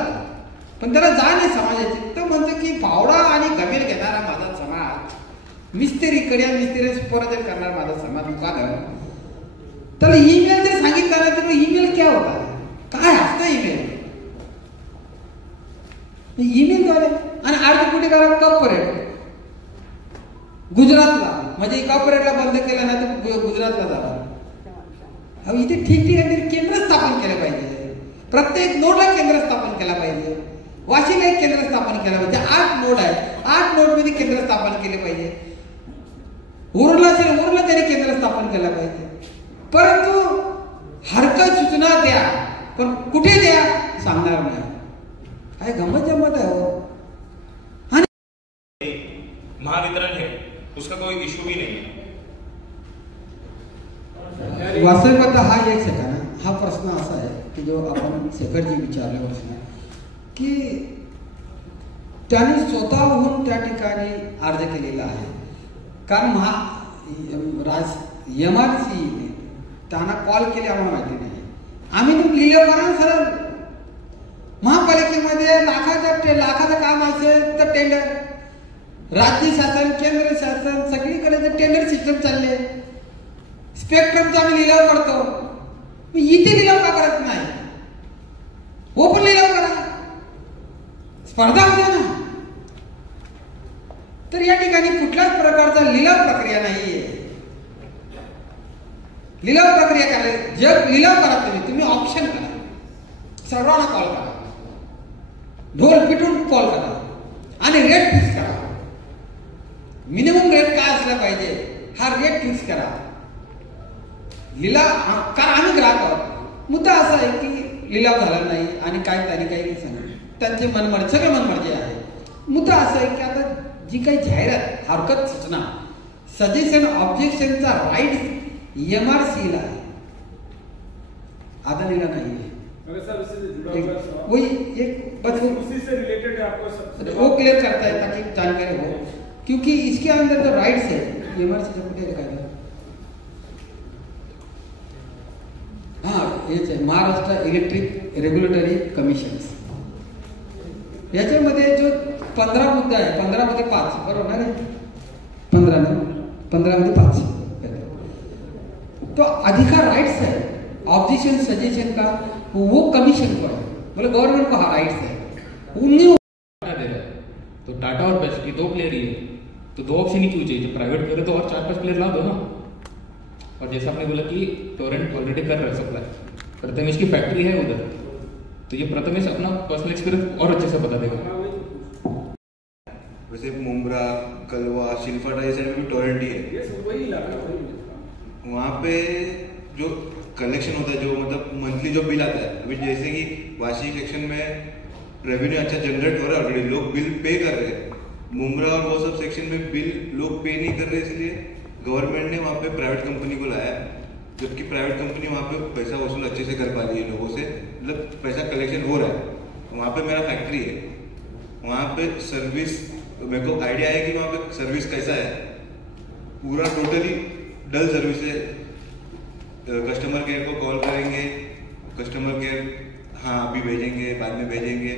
पण त्याला जाण आहे समाजाची. तर म्हणतो की फावडा आणि गमेल घेणारा माझा समाज, मिस्त्रीकडे मिस्त्री सुपरवायझर करणार माझा समाज, दुकान. त्याला ईमेल जर सांगितलं ना तर ईमेल क्या होता, काय असतं ईमेल? ईमेलद्वारे. आणि अर्ज कुठे करा? कॉर्पोरेट गुजरातला, म्हणजे कॉर्पोरेटला बंद केलं ना तर गुजरातला जाणार. इथे ठिकठिकाणी केंद्र स्थापन केलं पाहिजे. प्रत्येक नोडला केंद्र स्थापन केला पाहिजे. वाशीला एक केंद्र स्थापन केलं पाहिजे. 8 नोड आहे, 8 नोड मध्ये केंद्र स्थापन केले पाहिजे. उरला असेल उरला त्याने केंद्र स्थापन केलं पाहिजे. परंतु हरकत सूचना द्या, पण कुठे द्या सांगणार नाही. काय गमत जमत आहे हो. महावितरण है, उसका कोई इशू भी नहीं है. वास्तविकता हा एक सेकंड, हा प्रश्न असा आहे की जो आपण शेखरजी विचारला प्रश्न की त्यांनी स्वतःहून त्या ठिकाणी अर्ज केलेला आहे. कारण MRC त्यांना कॉल केले आम्हाला माहिती नाही. आम्ही तो लिहिलं कारण सरळ महापालिकेमध्ये लाखाचं काम असेल तर टेंडर, राज्य शासन केंद्र शासन सगळीकडे जर टेंडर सिस्टम चालले, स्पेक्ट्रमचा आम्ही लिलाव करतो, इथे लिलाव का करत नाही? ओपन लिलाव करा, स्पर्धा होते ना. तर या ठिकाणी कुठल्याच प्रकारचा लिलाव प्रक्रिया नाहीये. लिलाव प्रक्रिया करा, जग लिलाव करा, तुम्ही ऑप्शन करा, सर्वांना कॉल करा, ढोल पिटून कॉल करा आणि रेट फिक्स करा. मिनिमम रेट काय असला पाहिजे हा रेट फिक्स करा. लिलाव, कारण आम्ही ग्राहक आहोत. मुद्दा असा आहे की लिलाव झाला नाही आणि काय त्यांनी काही सांगितलं, त्यांचे मनमर्जी, सगळे मनमर्जी आहे. मुद्दा असा आहे की आता जी काही जाहिरात, हरकत, सूचना, सजेशन, ऑब्जेक्शनचा राईट MRC ला आहे, अदानीला नाही है. वही एक बस उसी से रिलेटेड है, आपको वो क्लियर करता है ताकि जानकारी हो, क्योंकि इसके अंदर जो राइट्स है MRC से कुठे लिखा है? हाँ, हेच आहे, महाराष्ट्र इलेक्ट्रिक रेग्युलेटरी कमिशन. याच्यामध्ये जो 15 मुद्दा आहे, 15 मध्ये 5 बरोबर आहे, 15 मध्ये 5 तो अधिकार राइट्स है ऑब्जेक्शन सजेशन का, वो कमीशन पर है. बोले गवर्नमेंट को राइट्स है, उन्हीं दे रहा है। तो टाटा और बेस्ट ये 2 प्लेयर ही है, तो 2 ऑप्शन ही क्यों चाहिए? प्राइवेट करे तो और 4-5 प्लेयर ला दो ना। और जैसा आपने बोला कि टोरेंट ऑलरेडी कर रहा है सप्लाई, प्रथमेश की फैक्ट्री है उधर, तो ये प्रथमेश अपना पर्सनल एक्सपीरियंस और अच्छे से बता देगा। वैसे मुंब्रा, कलवा, शिलफाटा ये साइड में भी टोरेंट ही है। वहाँ पे जो कलेक्शन होता है, जो मतलब मंथली जो बिल आता है, अभी जैसे कि वाशी सेक्शन में रेवेन्यू अच्छा जनरेट हो रहा है, ऑलरेडी लोग बिल पे कर रहे हैं। मुंब्रा और वो सब सेक्शन में बिल लोग पे नहीं कर रहे, इसलिए गवर्नमेंट ने वहाँ पे प्राइवेट कंपनी को लाया, जबकि प्राइवेट कंपनी वहाँ पे पैसा वसूल अच्छे से कर पा रही है लोगों से, मतलब पैसा कलेक्शन हो रहा है। वहाँ पे मेरा फैक्ट्री है, वहाँ पे सर्विस, मेरे को आइडिया है कि वहाँ पे सर्विस कैसा है, पूरा टोटली डल सर्विस है। कस्टमर केयर को कॉल करेंगे, कस्टमर केयर हाँ अभी भेजेंगे, बाद में भेजेंगे।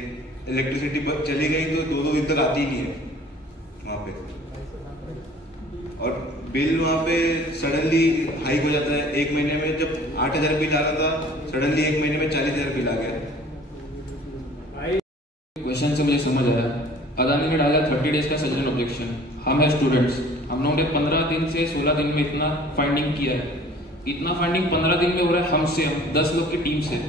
इलेक्ट्रिसिटी चली गई तो 2-2 दिन तक आती ही नहीं है वहाँ पे। और बिल वहाँ पे सडनली हाइक हो जाता है। 1 महीने में जब 8,000 बिल आ रहा था, सडनली 1 महीने में 40,000 बिल आ गया। क्वेश्चन से मुझे समझ आया, अदानी ने डाला 30 डेज का सजेशन ऑब्जेक्शन। हम है स्टूडेंट्स, हम लोगों ने 15 दिन से 16 दिन में इतना फाइंडिंग किया है, इतना फाइंडिंग 15 दिन में हो रहा है हमसे, हम 10 लोग की टीम से।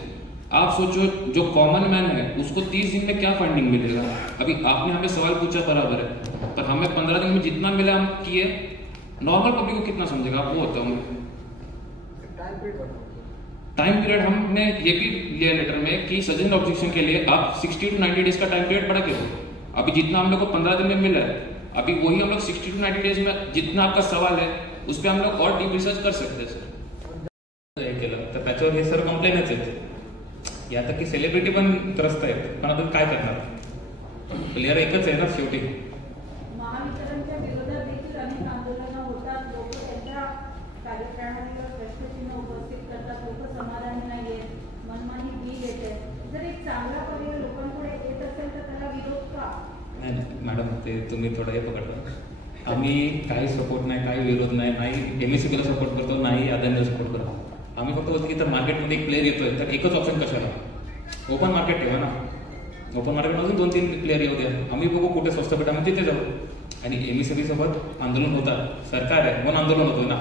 आप सोचो जो कॉमन मैन है उसको 30 दिन में क्या फाइंडिंग मिलेगा? अभी आपने हमें सवाल पूछा बराबर है, पर हमें 15 दिन में जितना मिला हम किए। नॉर्मल पब्लिक को कितना समझेगा? आप वो होता हूँ टाइम पीरियड हमने ये भी लिया लेटर में कि सजेशन ऑब्जेक्शन के लिए आप 60 to 90 डेज का टाइम पीरियड बढ़ा के दो। अभी जितना हम लोग को 15 दिन में मिला है, अभी वही हम लोग 60 to 90 डेज में जितना आपका सवाल है उस पर हम लोग और डीप रिसर्च कर सकते हैं सर। केलं तर त्याच्यावर हे सर कंप्लेनच आहेत, यात की सेलिब्रिटी पण त्रस्त आहेत, पण आपण काय करणार? प्लेयर एकच आहे ना शेवटी। महावितरणच्या विरोधात देखील अनेक आंदोलनं होतात, लोक त्यांच्या कार्यप्रणालीवर प्रश्नचिन्ह उपस्थित करतात, लोक समाधानी नाहीयेत, मनमानी बिल येते। जर एक चांगला पर्याय लोकांपुढे येत असेल तर त्याला विरोध का? नाही मॅडम, ते तुम्ही थोडं हे पकडता। आम्ही काही सपोर्ट नाही, काही विरोध नाही, नाही MSCBला सपोर्ट करतो, नाही अदानीला सपोर्ट करतो। आम्ही फक्त बोलतो की तर मार्केटमध्ये एक प्लेयर येतोय तर एकच ऑप्शन कशाला? ओपन मार्केट ठेवा ना, ओपन मार्केटमधून 2-3 प्लेयर येऊ द्या, आम्ही बघू कुठे स्वस्त भेटामध्ये तिथे जाऊ। आणि MSCB सोबत आंदोलन होतात, सरकार आहे म्हणून आंदोलन होतं ना,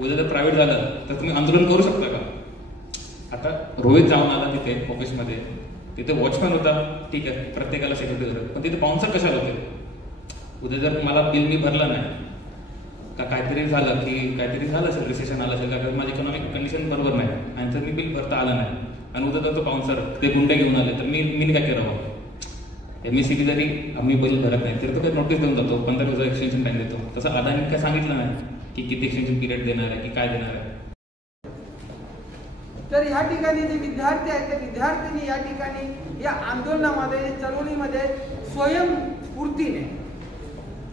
उद्या जर प्रायव्हेट झालं तर तुम्ही आंदोलन करू शकता का? आता रोहित जाऊन आला तिथे ऑफिसमध्ये, तिथे वॉचमॅन होता, ठीक आहे प्रत्येकाला सेक्युरिटी गरज, पण तिथे बाउन्सर कशाला होते? उद्या जर मला बिल मी भरला नाही का काहीतरी झालं की काहीतरी झालं असेल, रिसेशन आलं असेल का, माझी इकॉनॉमिक कंडिशन बरोबर नाही आणि जर मी बिल भरता आलं नाही आणि उद्या जर तो बाउन्सर ते गुंडे घेऊन आले तर मी काय करावं? MSCB जरी आम्ही बिल भरत नाही तरी तो काही नोटीस देऊन जातो, 15 दिवसाचा एक्सटेन्शन टाइम देतो। तसं अदानी काय सांगितलं नाही की किती एक्सटेन्शन पिरियड देणार आहे की काय देणार आहे। तर या ठिकाणी जे विद्यार्थी आहेत, त्या विद्यार्थ्यांनी या ठिकाणी या आंदोलनामध्ये, चळवळीमध्ये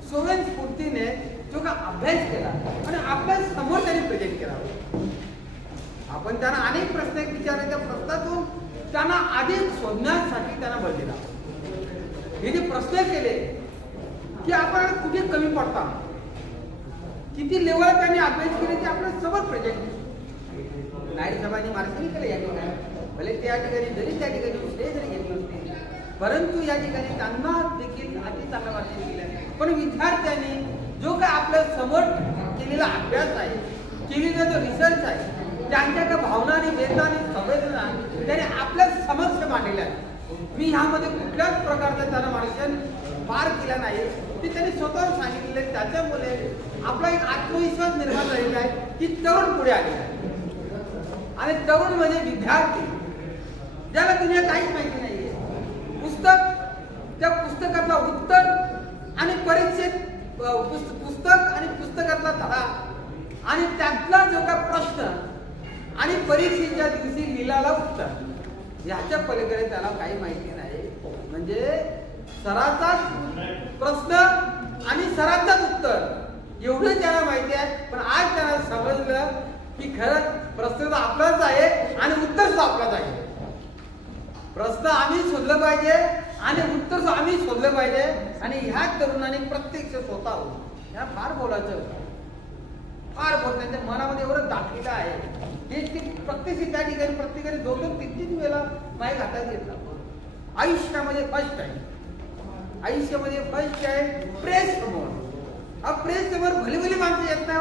स्वयंस्फूर्तीने जो का अभ्यास केला आणि अभ्यास समोर त्यांनी प्रेझेंट केला। आपण त्यांना अनेक प्रश्न विचारले, त्या प्रश्नातून त्यांना अधिक शोधण्यासाठी त्यांना बळ दिला। हे जे प्रश्न केले की आपण कुठे कमी पडता, किती लेवल त्यांनी अभ्यास केले ते आपल्या समोर प्रेझेंट नाईट साहेबांनी मार्गदर्शन केलं या ठिकाणी। भले त्या ठिकाणी जरी त्या ठिकाणी श्रेय जरी घेतलं नसते, परंतु या ठिकाणी त्यांना देखील अति चांगलं मार्गदर्शन केलं। पण विद्यार्थ्यांनी जो काय आपल्या समोर केलेला अभ्यास आहे, केलेला जो रिसर्च आहे, त्यांच्या त्या भावना आणि वेदना आणि संवेदना त्याने आपल्या समक्ष मांडलेल्या आहेत। मी ह्यामध्ये कुठल्याच प्रकारचं त्यांना मार्गदर्शन पार केला नाही, ते त्यांनी स्वतःवर सांगितलेले। त्याच्यामुळे आपला एक आत्मविश्वास निर्माण झालेला आहे की तरुण पुढे आलेला आहे आणि तरुण म्हणजे विद्यार्थी, ज्याला दुनिया काहीच माहिती नाहीये। पुस्तक, त्या पुस्तकातला उत्तर आणि परीक्षेत पुस्तक आणि पुस्तकातला धडा आणि त्यातला जो का प्रश्न आणि परीक्षेच्या दिवशी लिहिलेला उत्तर, याच्या पलीकडे त्याला काही माहिती नाही। म्हणजे सराचाच प्रश्न आणि सराचाच उत्तर एवढं त्याला माहिती आहे। पण आज त्याला समजलं की खरं प्रश्न तर आपलाच आहे आणि उत्तर सुद्धा आपलाच आहे। प्रश्न आम्ही शोधलं पाहिजे आणि उत्तर सुद्धा आम्ही शोधलं पाहिजे। आणि ह्या तरुणांनी प्रत्यक्ष स्वतः ह्या फार बोलायचं होतं, फार बोल त्यांच्या मनामध्ये एवढं दाखलेलं आहे ते प्रत्यक्ष त्या ठिकाणी प्रत्येकाने 2-2, 3-3 वेळा माईक हातात घेतला आयुष्यामध्ये फर्स्ट आहे, आयुष्यामध्ये फर्स्ट आहे प्रेस समोर. प्रेस समोर भली भली माणसं येत नाही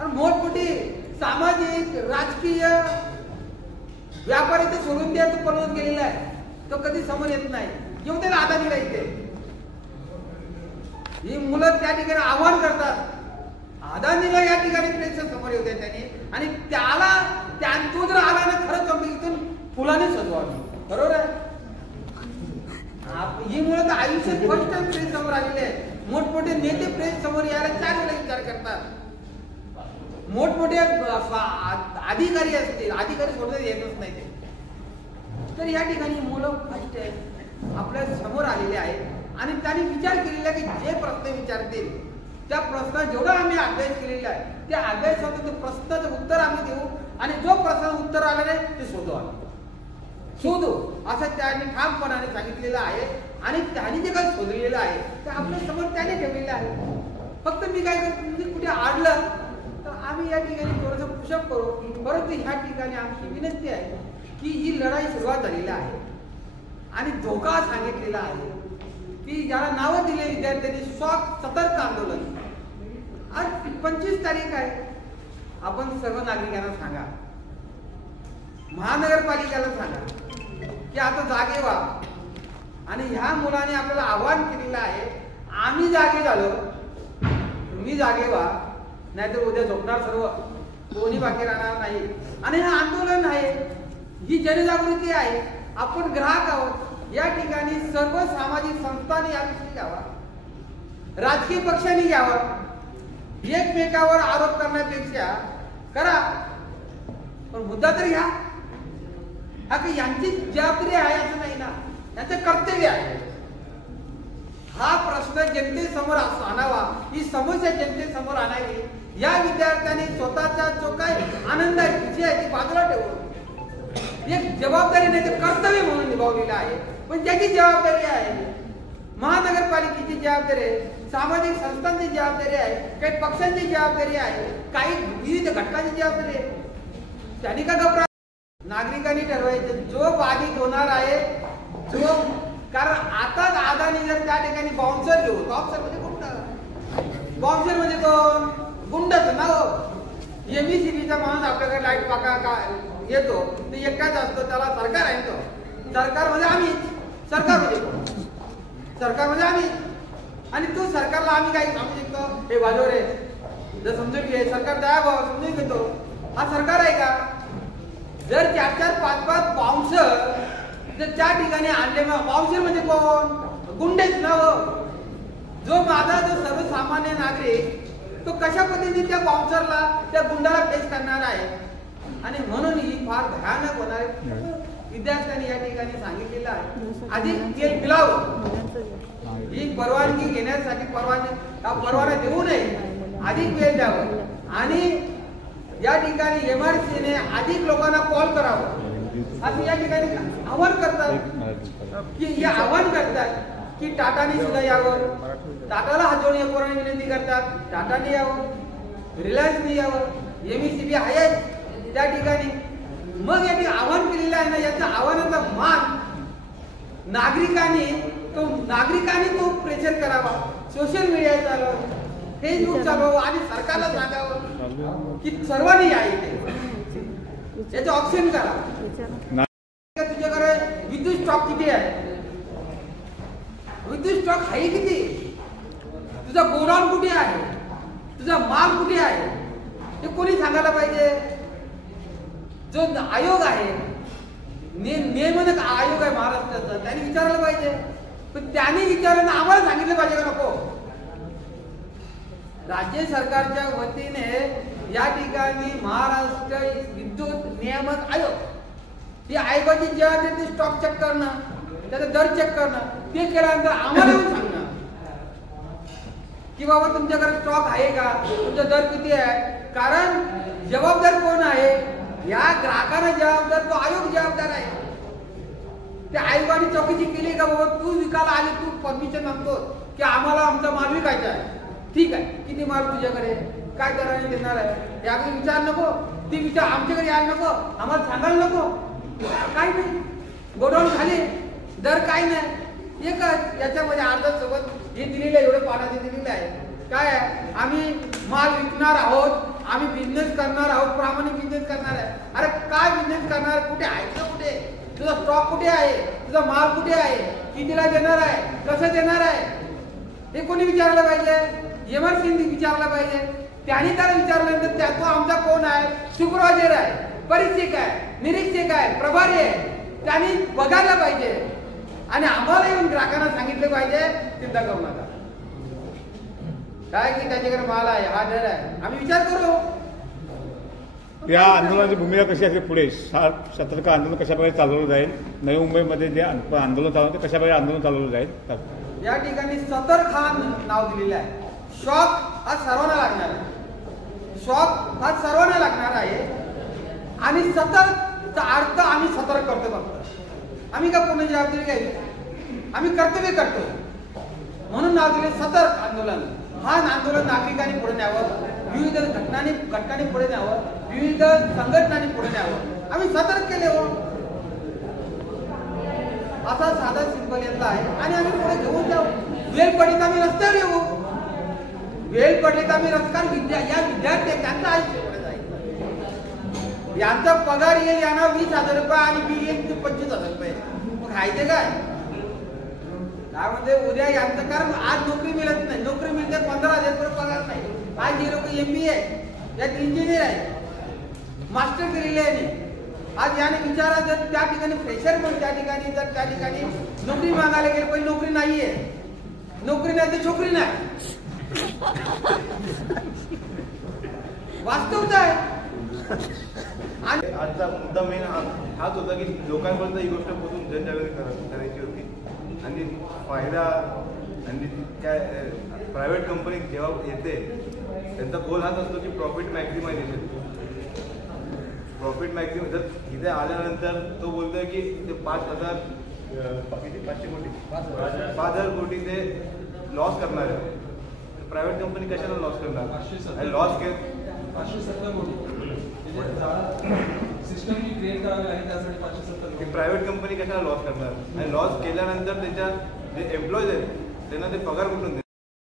आणि मोठमोठी सामाजिक राजकीय व्यापारी ते सोडून द्या, तो पळून गेलेला आहे, तो कधी समोर येत नाही. येऊन त्याला अदानीला येते. ही मुलं त्या ठिकाणी आव्हान करतात अदानीला या ठिकाणी प्रेसच्या समोर येऊ द्या त्यांनी, आणि त्याला तो जर आला ना खरंच आमचं इथून फुलाने सजवावी. बरोबर आहे. ही मुलं तर आयुष्यात फर्स्ट टाइम प्रेस समोर आलेले आहेत. मोठमोठे नेते प्रेस समोर यायला 4 वेळा विचार करतात. मोठमोठे अधिकारी असतील, अधिकारी सोडता येतच नाही ते. तर या ठिकाणी मुलं फर्स्ट आहे आपल्या समोर आलेले आहेत आणि त्यांनी विचार केलेला की जे प्रश्न विचारतील त्या प्रश्नात जेवढा आम्ही अभ्यास केलेला आहे त्या अभ्यासातून ते प्रश्नाचं उत्तर आम्ही देऊ आणि जो प्रश्न उत्तर आलं नाही ते शोधू असं त्यांनी ठामपणाने सांगितलेलं आहे. आणि त्यांनी जे काही शोधलेलं आहे ते आपल्या समोर त्याने ठेवलेलं आहे. फक्त मी काय करतो, म्हणजे कुठे आडलं तर आम्ही या ठिकाणी थोडंसं पुशअप करू. परंतु ह्या ठिकाणी आमची विनंती आहे की ही लढाई सुरुवात झालेली आहे आणि धोका सांगितलेला आहे की ज्याला नावं दिले विद्यार्थ्यांनी सतर्क आंदोलन. आज 25 तारीख आहे. आपण सर्व नागरिकांना सांगा, महानगरपालिकेला सांगा की आता जागे व्हा. आणि ह्या मुलाने आपल्याला आव्हान केलेलं आहे, आम्ही जागे झालो, तुम्ही जागे व्हा, नाहीतर उद्या झोपणार सर्व, कोणी बाकी राहणार नाही. आणि हे आंदोलन आहे, ही जनजागृती आहे. आपण ग्राहक आहोत. या ठिकाणी सर्व सामाजिक संस्थांनी याविषयी घ्यावा, राजकीय पक्षांनी घ्यावा. एकमेकावर आरोप करण्यापेक्षा करा, पण मुद्दा तर घ्या. हा की यांची जबाबदारी आहे असं नाही ना, त्यांचं कर्तव्य आहे. हा प्रश्न जनतेसमोर आणावा, ही समस्या जनतेसमोर आणावी. या विद्यार्थ्यांनी स्वतःचा जो काही आनंद आहे, खुशी आहे, ती बाजूला ठेवून एक जबाबदारी नाही तर कर्तव्य म्हणून निभावलेलं आहे. पण ज्याची जबाबदारी आहे, महानगरपालिकेची जबाबदारी आहे, सामाजिक संस्थांची जबाबदारी आहे, काही पक्षांची जबाबदारी आहे, काही विविध घटकांची जबाबदारी आहे. त्यांनी का घबरा, नागरिकांनी ठरवायचं जो बाधित होणार आहे, जो कारण आता अदानी जर त्या ठिकाणी बाउन्सर घेऊ, बाउन्सर म्हणजे गुंड, बाउन्सर म्हणजे कोण, गुंडच ना हो. एमईसीबीचा माणूस आपल्याकडे लाईट पाका येतो ते एकटाच असतो, त्याला सरकार आहे तो. सरकार म्हणजे आम्ही, सरकार म्हणजे आम्ही. आणि तो सरकारला आम्ही काही सांगू शकतो, हे वाजव रे, जर समजून घे, सरकार दया भाव समजून घेतो. हा सरकार आहे का? जर 4-4, 5-5 बाउन्सर जर त्या ठिकाणी आणले, बाउन्सर म्हणजे कोण, गुंडेच ना हो. जो माझा जो सर्वसामान्य नागरिक तो कशा पद्धतीने त्या बाउन्सरला, त्या गुंडाला फेस करणार आहे. आणि म्हणून ही फार भयानक होणार आहे. विद्यार्थ्यांनी या ठिकाणी सांगितलेलं आहे, अधिक तेल पिलावं, ही परवानगी घेण्यासाठी परवाना देऊ नये, अधिक वेळ द्यावं. आणि या ठिकाणी MRCने अधिक लोकांना कॉल करावं असं या ठिकाणी आवाहन करतात. की हे आवाहन करतात की टाटाने सुद्धा यावं, टाटाला हात जोडून एकोराने विनंती करतात, टाटाने यावं, रिलायन्सने यावं, MECB आहे त्या ठिकाणी. मग या आवाहन केलेलं आहे ना, याचा आव्हानाचा मान नागरिकांनी तो प्रेशर करावा, सोशल मीडिया चालवावं, फेसबुक चालवावं आणि सरकारला सांगावं की सर्वांनी या इथे याचं ऑप्शन करा. तुझ्याकडे विद्युत स्टॉक किती आहे, विद्युत स्टॉक आहे किती, तुझा गोडाऊन कुठे आहे, तुझा माल कुठे आहे, हे कोणी सांगायला पाहिजे. जो आयोग आहे, नियमन आयोग आहे महाराष्ट्राचा, त्यांनी विचारायला पाहिजे. पण त्यांनी विचारायला आम्हाला सांगितलं पाहिजे का नको. राज्य सरकारच्या वतीने या ठिकाणी महाराष्ट्र विद्युत नियामक आयोग, ही आयोगाची जबाबदारी ते स्टॉक चेक करणं, त्याचा दर चेक करणं, ते केल्यानंतर आम्हाला येऊन सांगणं की बाबा तुमच्याकडे स्टॉक आहे का, तुमचा दर किती आहे. कारण जबाबदार कोण आहे, या ग्राहकांना जबाबदार तो आयोग जबाबदार आहे. त्या आयोगाने चौकशी केली का बाबा तू विकायला आली, तू परमिशन मागतो की आम्हाला आमचा माल विकायचा आहे, ठीक आहे, किती माल तुझ्याकडे, काय दराने देणार आहे, याकडे विचार नको, ती विचार आमच्याकडे यायला नको, आम्हाला सांगायला नको, काही नाही. गोडाऊन खाली, दर काय नाही, एकच याच्यामध्ये अर्धा सोबत हे दिलेलं आहे, एवढं पाण्याचे दिलेलं आहे. काय आहे, आम्ही माल विकणार आहोत, आम्ही बिझनेस करणार आहोत, प्रामाणिक बिझनेस करणार आहे. अरे काय बिझनेस करणार, कुठे आहे तुझं, कुठे तुझा स्टॉक कुठे आहे, तुझा माल कुठे आहे, कितीला देणार आहे, कसं देणार आहे, हे कोणी विचारलं पाहिजे, एमआरसीने विचारलं पाहिजे. त्यांनी त्याला विचारल्यानंतर त्याचा आमचा कोण आहे, सुपरवायझर आहे, परीक्षक आहे, निरीक्षक आहे, प्रभारी आहे, त्यांनी बघायला पाहिजे आणि आम्हाला येऊन ग्राहकांना सांगितलं पाहिजे चिंता करू नका, काय की त्याच्याकडे माल आहे, हा दर आहे, आम्ही विचार करू. या आंदोलनाची भूमिका कशी असेल पुढे, सतर्क आंदोलन कशाप्रकारे चालवलं जाईल, नवी मुंबईमध्ये जे आंदोलन चालवलं ते कशाप्रकारे आंदोलन चालवलं जाईल. या ठिकाणी सतर्क हा नाव दिलेलं आहे. शॉक हा सर्वांना लागणार आहे, शॉक हा सर्वांना लागणार आहे आणि सतर्कचा अर्थ आम्ही सतर्क करतो. फक्त आम्ही का पूर्ण जबाबदारी घ्यायची, आम्ही कर्तव्य करतो म्हणून नाव दिले सतर्क आंदोलन. हा आंदोलन नागरिकांनी पुढे न्यावं, विविध घटनांनी पुढे न्यावं, विविध संघटनांनी पुढे न्यावं. आम्ही सतर्क केले हो, असा साधा सिंपल यातला आहे आणि आम्ही पुढे घेऊन जाऊ. वेळ पडली तर आम्ही रस्त्यावर येऊ, वेळ पडली तर आम्ही रस्त्यावर या विद्यार्थी त्यांचं आयुष्य पुढे जाईल. यांचा पगार येईल यांना 20,000 रुपये आणि बिल येईल 25,000 रुपये. मग खायचे काय म्हणजे उद्या यांचं, कारण आज नोकरी मिळत नाही, नोकरी मिळते 15,000 रुपये पगार नाही. आज हे लोक MBA यात इंजिनियर आहे, मास्टर केलेले आहे. आज याने विचारा जर त्या ठिकाणी फ्रेशर पण त्या ठिकाणी जर त्या ठिकाणी नोकरी मागायला गेले पण नोकरी नाहीये, नोकरी नाही तर छोकरी नाही, वास्तवता आहे. आणि आजचा मुद्दा मेन हाच होता की लोकांपर्यंत ही गोष्ट पोहोचून जनजागृती करायची होती. आणि फायदा आणि काय प्रायव्हेट कंपनी जेव्हा येते त्यांचा गोल हाच असतो की प्रॉफिट मॅक्झिमायझेशन. प्रॉफिट मॅक्झिमम जर इथे आल्यानंतर तो बोलतोय की ते 5,000 कोटी ते लॉस करणार आहे. प्रायव्हेट कंपनी कशाला लॉस करणार, लॉस केलं 570 कोटी सिस्टम क्रिएट करावी लागेल त्यासाठी 570 कोटी. प्रायव्हेट कंपनी कशाला लॉस करणार आणि लॉस केल्यानंतर त्याच्या जे एम्प्लॉईज आहेत त्यांना ते पगार कुठून देणार.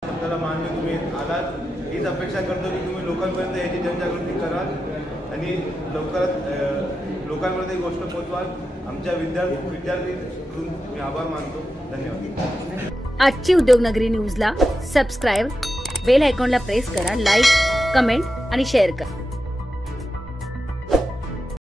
शब्दाला मान देऊन तुम्ही आलात, हीच अपेक्षा करतो की तुम्ही लोकांपर्यंत याची जनजागृती कराल आणि लोकांपर्यंत ही गोष्ट पोहोचवाल. आमच्या विद्यार्थीकडून मी आभार मानतो. धन्यवाद. आजची उद्योगनगरी न्यूजला सबस्क्राईब, बेल आयकॉनला प्रेस करा, लाईक, कमेंट आणि शेअर करा.